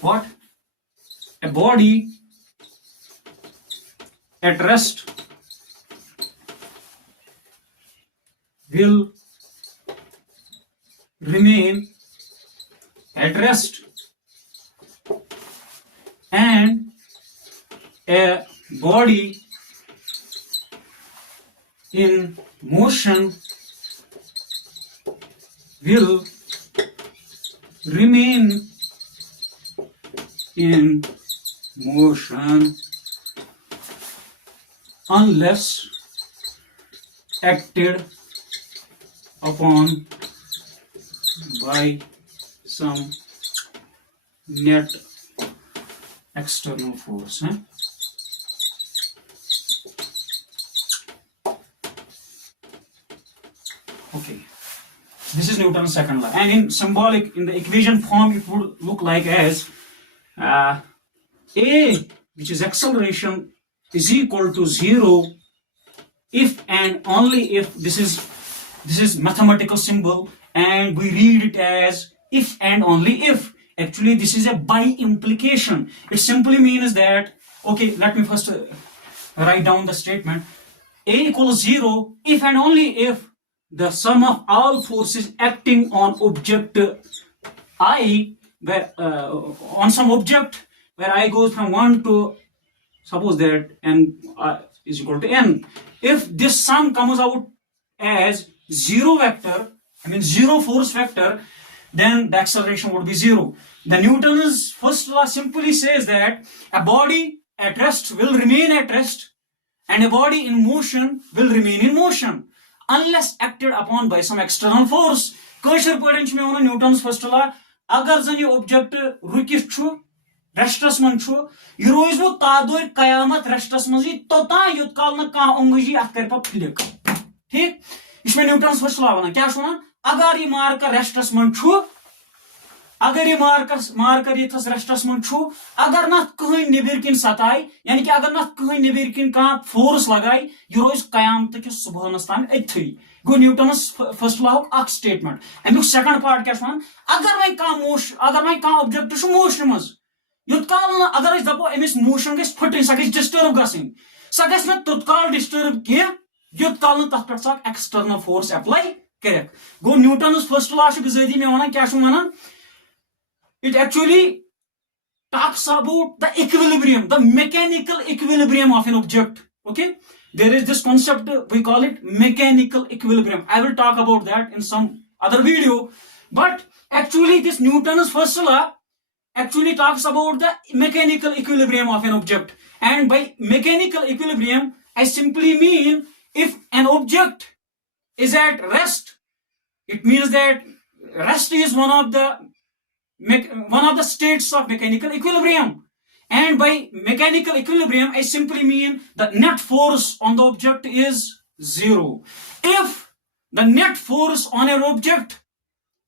What? A body at rest will remain at rest and a body in motion will remain in motion unless acted upon by some net external force. Okay, this is Newton's second law, and in symbolic, in the equation form, it would look like as A, which is acceleration, is equal to 0 if and only if, this is mathematical symbol, and we read it as if and only if. Actually, this is a by implication. It simply means that, okay, let me first write down the statement. A equals 0 if and only if the sum of all forces acting on object I, where on some object where I goes from 1 to, suppose that n is equal to n. If this sum comes out as 0 vector, I mean 0 force vector, then the acceleration would be 0. The Newton's first law simply says that a body at rest will remain at rest and a body in motion will remain in motion unless acted upon by some external force. Kashir pardon chhe mein Newton's first law, agar zan ye object rukis chu, restless man chu, ye roiz wo tadoy kayamat restless man ji tota yut kal na ka onguji atkar pa flick. ठीक, इसमें Newton's first law बना क्या सुना, अगर ये marker रेस्टस मन छु, अगर ये मार्कर ये थस रेस्टस मन छु, अगर ना कहीं निबिर किन सताई, यानी कि अगर ना कहीं निबिर किन का फोर्स लगाई, ये रोज कयामत के सुबह नस्तान एथी गो Newton's first law of statement. And second part क्या सुना, अगर मैं का मोशन, अगर मैं का ऑब्जेक्ट छु मोशन मज युत काल अगर इस दपो एमिस मोशन के फट सके डिस्टर्ब गसिन सके न तत्काल डिस्टर्ब के युत काल तथ पे सक एक्सटर्नल फोर्स अप्लाई करक. गो न्यूटन्स फर्स्ट लॉ बिजादी में वन क्या one, it actually talks about the equilibrium, the mechanical equilibrium of an object. Okay, there is this concept, we call it mechanical equilibrium. I will talk about that in some other video, but actually this Newton's first law actually talks about the mechanical equilibrium of an object. And by mechanical equilibrium, I simply mean if an object is at rest, it means that rest is one of the states of mechanical equilibrium. And by mechanical equilibrium, I simply mean the net force on the object is 0. If the net force on an object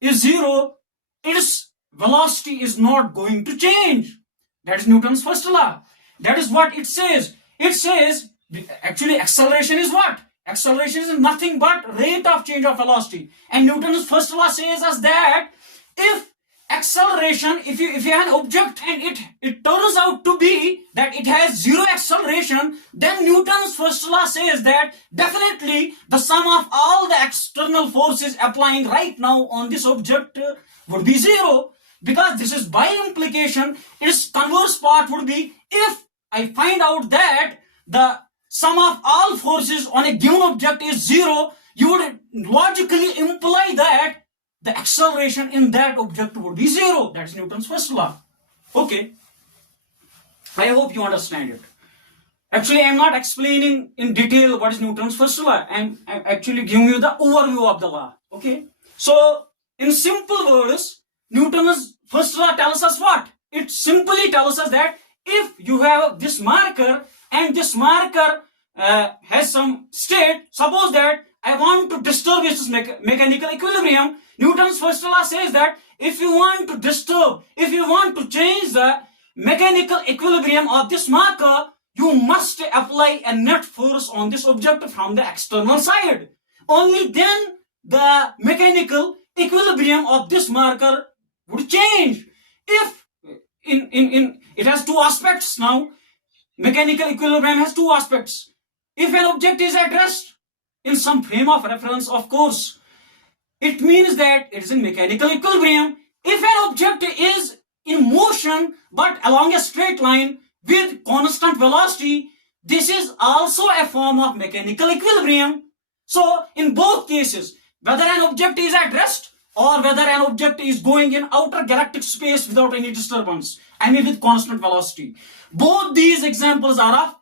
is 0, its velocity is not going to change. That is Newton's first law. That is what it says. It says, actually acceleration is what? Acceleration is nothing but rate of change of velocity. And Newton's first law says us that if acceleration, if you have an object and it turns out to be that it has 0 acceleration, then Newton's first law says that definitely the sum of all the external forces applying right now on this object would be 0, because this is by implication. Its converse part would be, if I find out that the sum of all forces on a given object is 0, you would logically imply that the acceleration in that object would be 0. That's Newton's first law. Okay. I hope you understand it. Actually, I am not explaining in detail what is Newton's first law. I am actually giving you the overview of the law. Okay. So, in simple words, Newton's first law tells us what? It simply tells us that if you have this marker and this marker has some state, suppose that I want to disturb its mechanical equilibrium, Newton's first law says that if you want to disturb, if you want to change the mechanical equilibrium of this marker, you must apply a net force on this object from the external side. Only then the mechanical equilibrium of this marker would change. If it has two aspects now, mechanical equilibrium has two aspects. If an object is at rest in some frame of reference, of course, it means that it is in mechanical equilibrium. If an object is in motion but along a straight line with constant velocity, this is also a form of mechanical equilibrium. So in both cases, whether an object is at rest or whether an object is going in outer galactic space without any disturbance, I mean with constant velocity, both these examples are of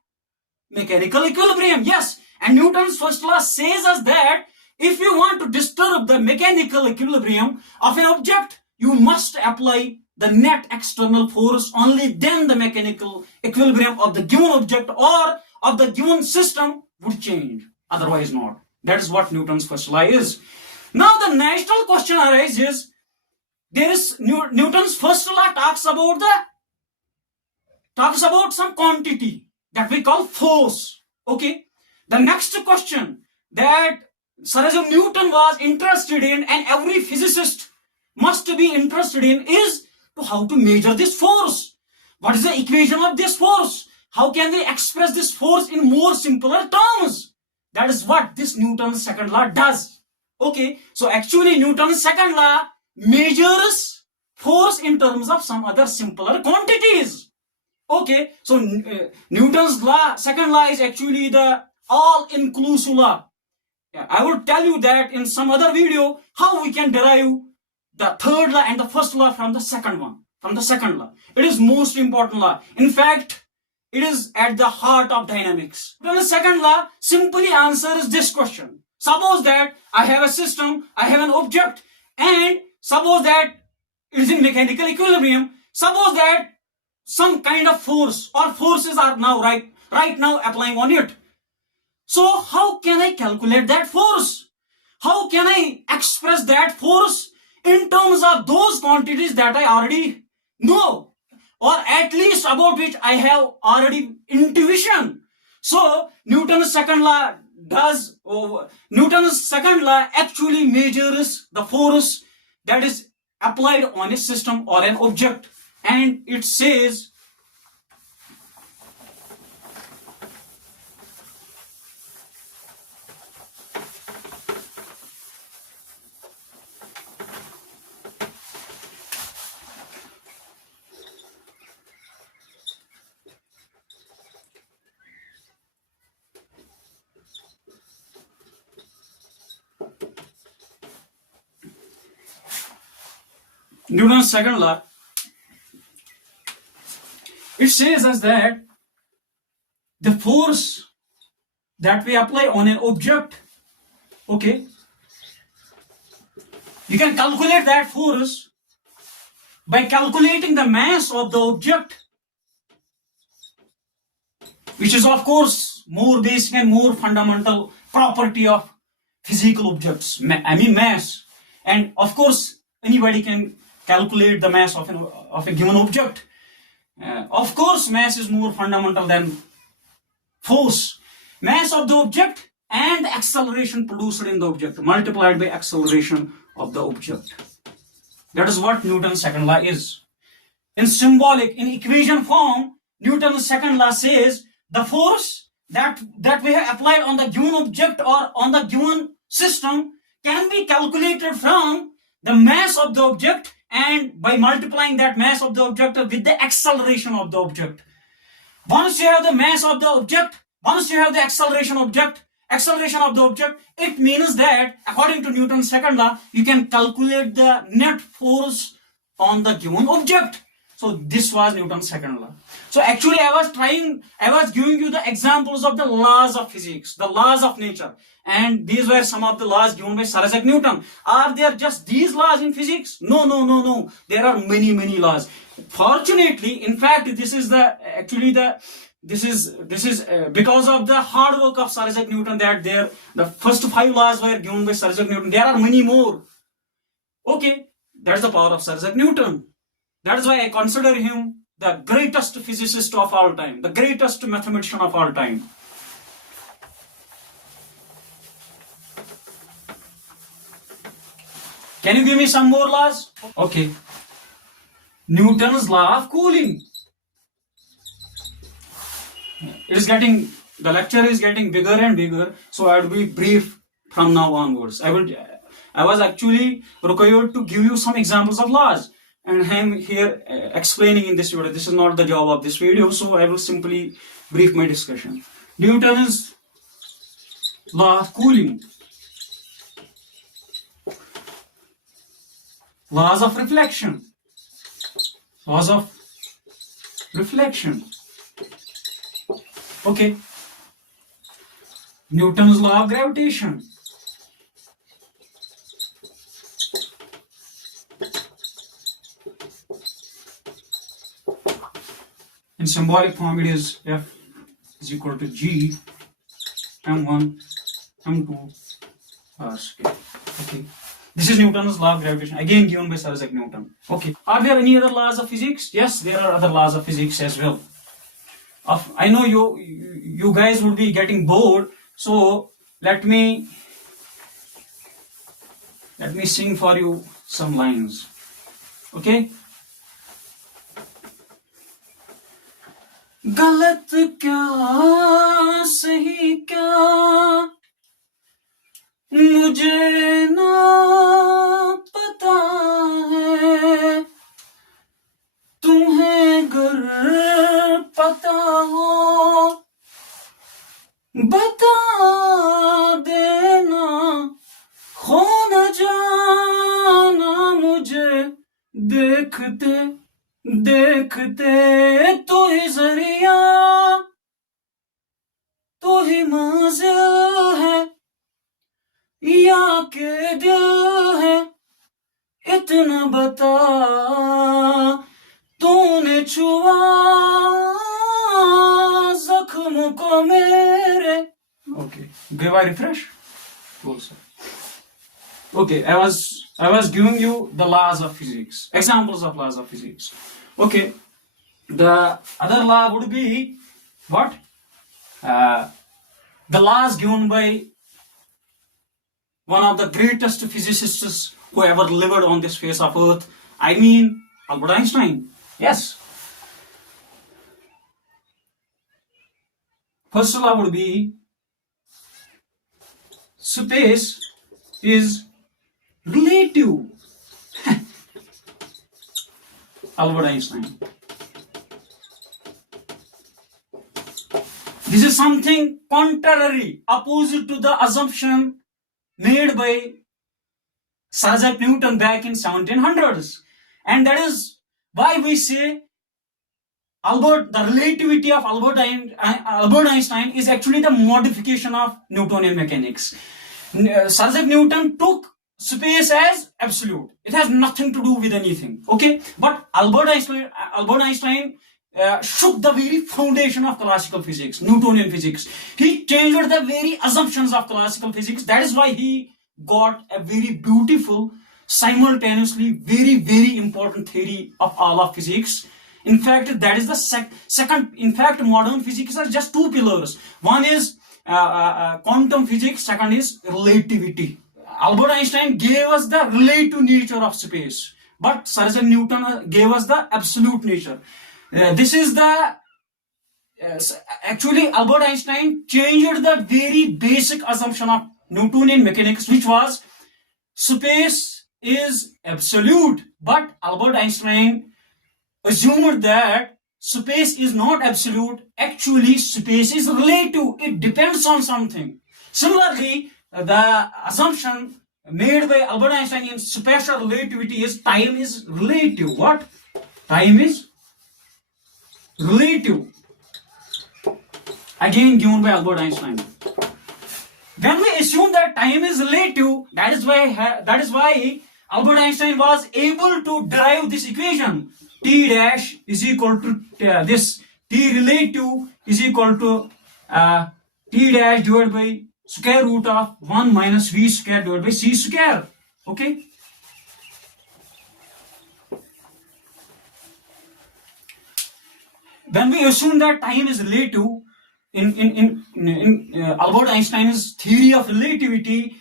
mechanical equilibrium. Yes, and Newton's first law says us that if you want to disturb the mechanical equilibrium of an object, you must apply the net external force. Only then the mechanical equilibrium of the given object or of the given system would change. Otherwise not. That is what Newton's first law is. Now the natural question arises, there is Newton's first law talks about some quantity that we call force. Okay. The next question that Sir Isaac Newton was interested in, and every physicist must be interested in, is how to measure this force. What is the equation of this force? How can we express this force in more simpler terms? That is what this Newton's second law does. Okay, so actually Newton's second law measures force in terms of some other simpler quantities. Okay, so Newton's second law is actually the all-inclusive law. I will tell you that in some other video how we can derive the third law and the first law from the second one, from the second law. It is most important law. In fact, it is at the heart of dynamics. Then the second law simply answers this question. Suppose that I have a system, I have an object, and suppose that it is in mechanical equilibrium. Suppose that some kind of force or forces are now right now applying on it. So how can I calculate that force? How can I express that force in terms of those quantities that I already know, or at least about which I have already intuition? So Newton's second law actually measures the force that is applied on a system or an object, and it says Newton's second law, it says us that the force that we apply on an object, okay, you can calculate that force by calculating the mass of the object, which is of course more basic and more fundamental property of physical objects, I mean mass. And of course anybody can calculate the mass of a given object. Of course mass is more fundamental than force. Mass of the object and the acceleration produced in the object multiplied by acceleration of the object. That is what Newton's second law is. In equation form, Newton's second law says the force that we have applied on the given object or on the given system can be calculated from the mass of the object and by multiplying that mass of the object with the acceleration of the object. Once you have the mass of the object, once you have the acceleration of the object, it means that according to Newton's second law, you can calculate the net force on the given object. So this was Newton's second law. So actually I was giving you the examples of the laws of physics, the laws of nature. And these were some of the laws given by Sir Isaac Newton. Are there just these laws in physics? No. There are many laws. Fortunately, in fact, this is because of the hard work of Sir Isaac Newton that the first 5 laws were given by Sir Isaac Newton. There are many more. Okay, that's the power of Sir Isaac Newton. That is why I consider him the greatest physicist of all time, the greatest mathematician of all time. Can you give me some more laws? Okay. Newton's law of cooling. The lecture is getting bigger and bigger, so I will be brief from now onwards. I was actually required to give you some examples of laws. and I am here explaining in this video. This is not the job of this video, so I will simply brief my discussion. Newton's law of cooling, laws of reflection, laws of reflection. Okay. Newton's law of gravitation. In symbolic form, it is F is equal to G m1 m2 r square. Okay. This is Newton's law of gravitation, again given by Sir Isaac Newton. Okay. Are there any other laws of physics? Yes, there are other laws of physics as well. I know you guys would be getting bored, so let me sing for you some lines. Okay. गलत क्या सही क्या मुझे ना पता है, तुम्हें गर पता हो बता देना, खो न जाना मुझे देखते देखते, तो ही जरिया तो ही मंजिल है, या के दिल है, इतना बता तूने छुआ जख्म को मेरे. Okay, give I refresh? Cool, sir. Okay, I was giving you the laws of physics, examples of laws of physics. Okay, the other law would be what? The laws given by one of the greatest physicists who ever lived on this face of earth. I mean Albert Einstein. Yes. First law would be space is relative. Albert Einstein. This is something contrary, opposite to the assumption made by Sir Isaac Newton back in 1700s. And that is why we say the relativity of Albert Einstein is actually the modification of Newtonian mechanics. Sir Isaac Newton took space as absolute. It has nothing to do with anything. Okay, but Albert Einstein shook the very foundation of classical physics, Newtonian physics. He changed the very assumptions of classical physics. That is why he got a very beautiful, simultaneously very, very important theory of all of physics. In fact, that is the second. In fact, modern physics are just two pillars. One is quantum physics, second is relativity. Albert Einstein gave us the relative nature of space, but Sir Isaac Newton gave us the absolute nature. This is the actually Albert Einstein changed the very basic assumption of Newtonian mechanics, which was space is absolute. But Albert Einstein assumed that space is not absolute. Actually, space is relative. It depends on something. Similarly, the assumption made by Albert Einstein in special relativity is time is relative. What? Time is relative. Again given by Albert Einstein. When we assume that time is relative, that is why Albert Einstein was able to derive this equation. T dash is equal to this T relative is equal to T dash divided by square root of 1 minus V square divided by C square. Okay. When we assume that time is relative, in Albert Einstein's theory of relativity,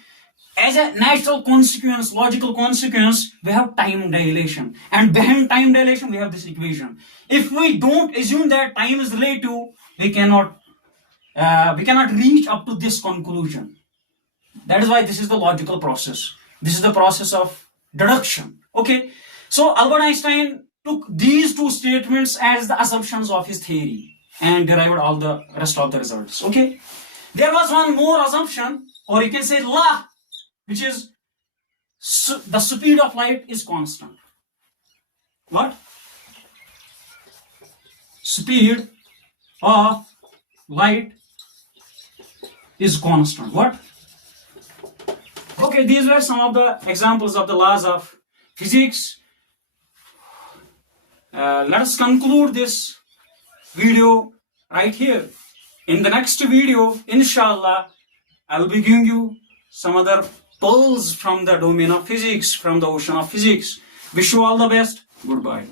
as a natural consequence, logical consequence, we have time dilation. And behind time dilation, we have this equation. If we don't assume that time is relative, we cannot reach up to this conclusion. That is why this is the logical process. This is the process of deduction. Okay. So Albert Einstein took these two statements as the assumptions of his theory and derived all the rest of the results. Okay. There was one more assumption, or you can say law, which is the speed of light is constant. What? Speed of light is constant. What? Okay, these were some of the examples of the laws of physics. Let us conclude this video right here. In the next video, inshallah, I will be giving you some other pearls from the domain of physics, from the ocean of physics. Wish you all the best. Goodbye.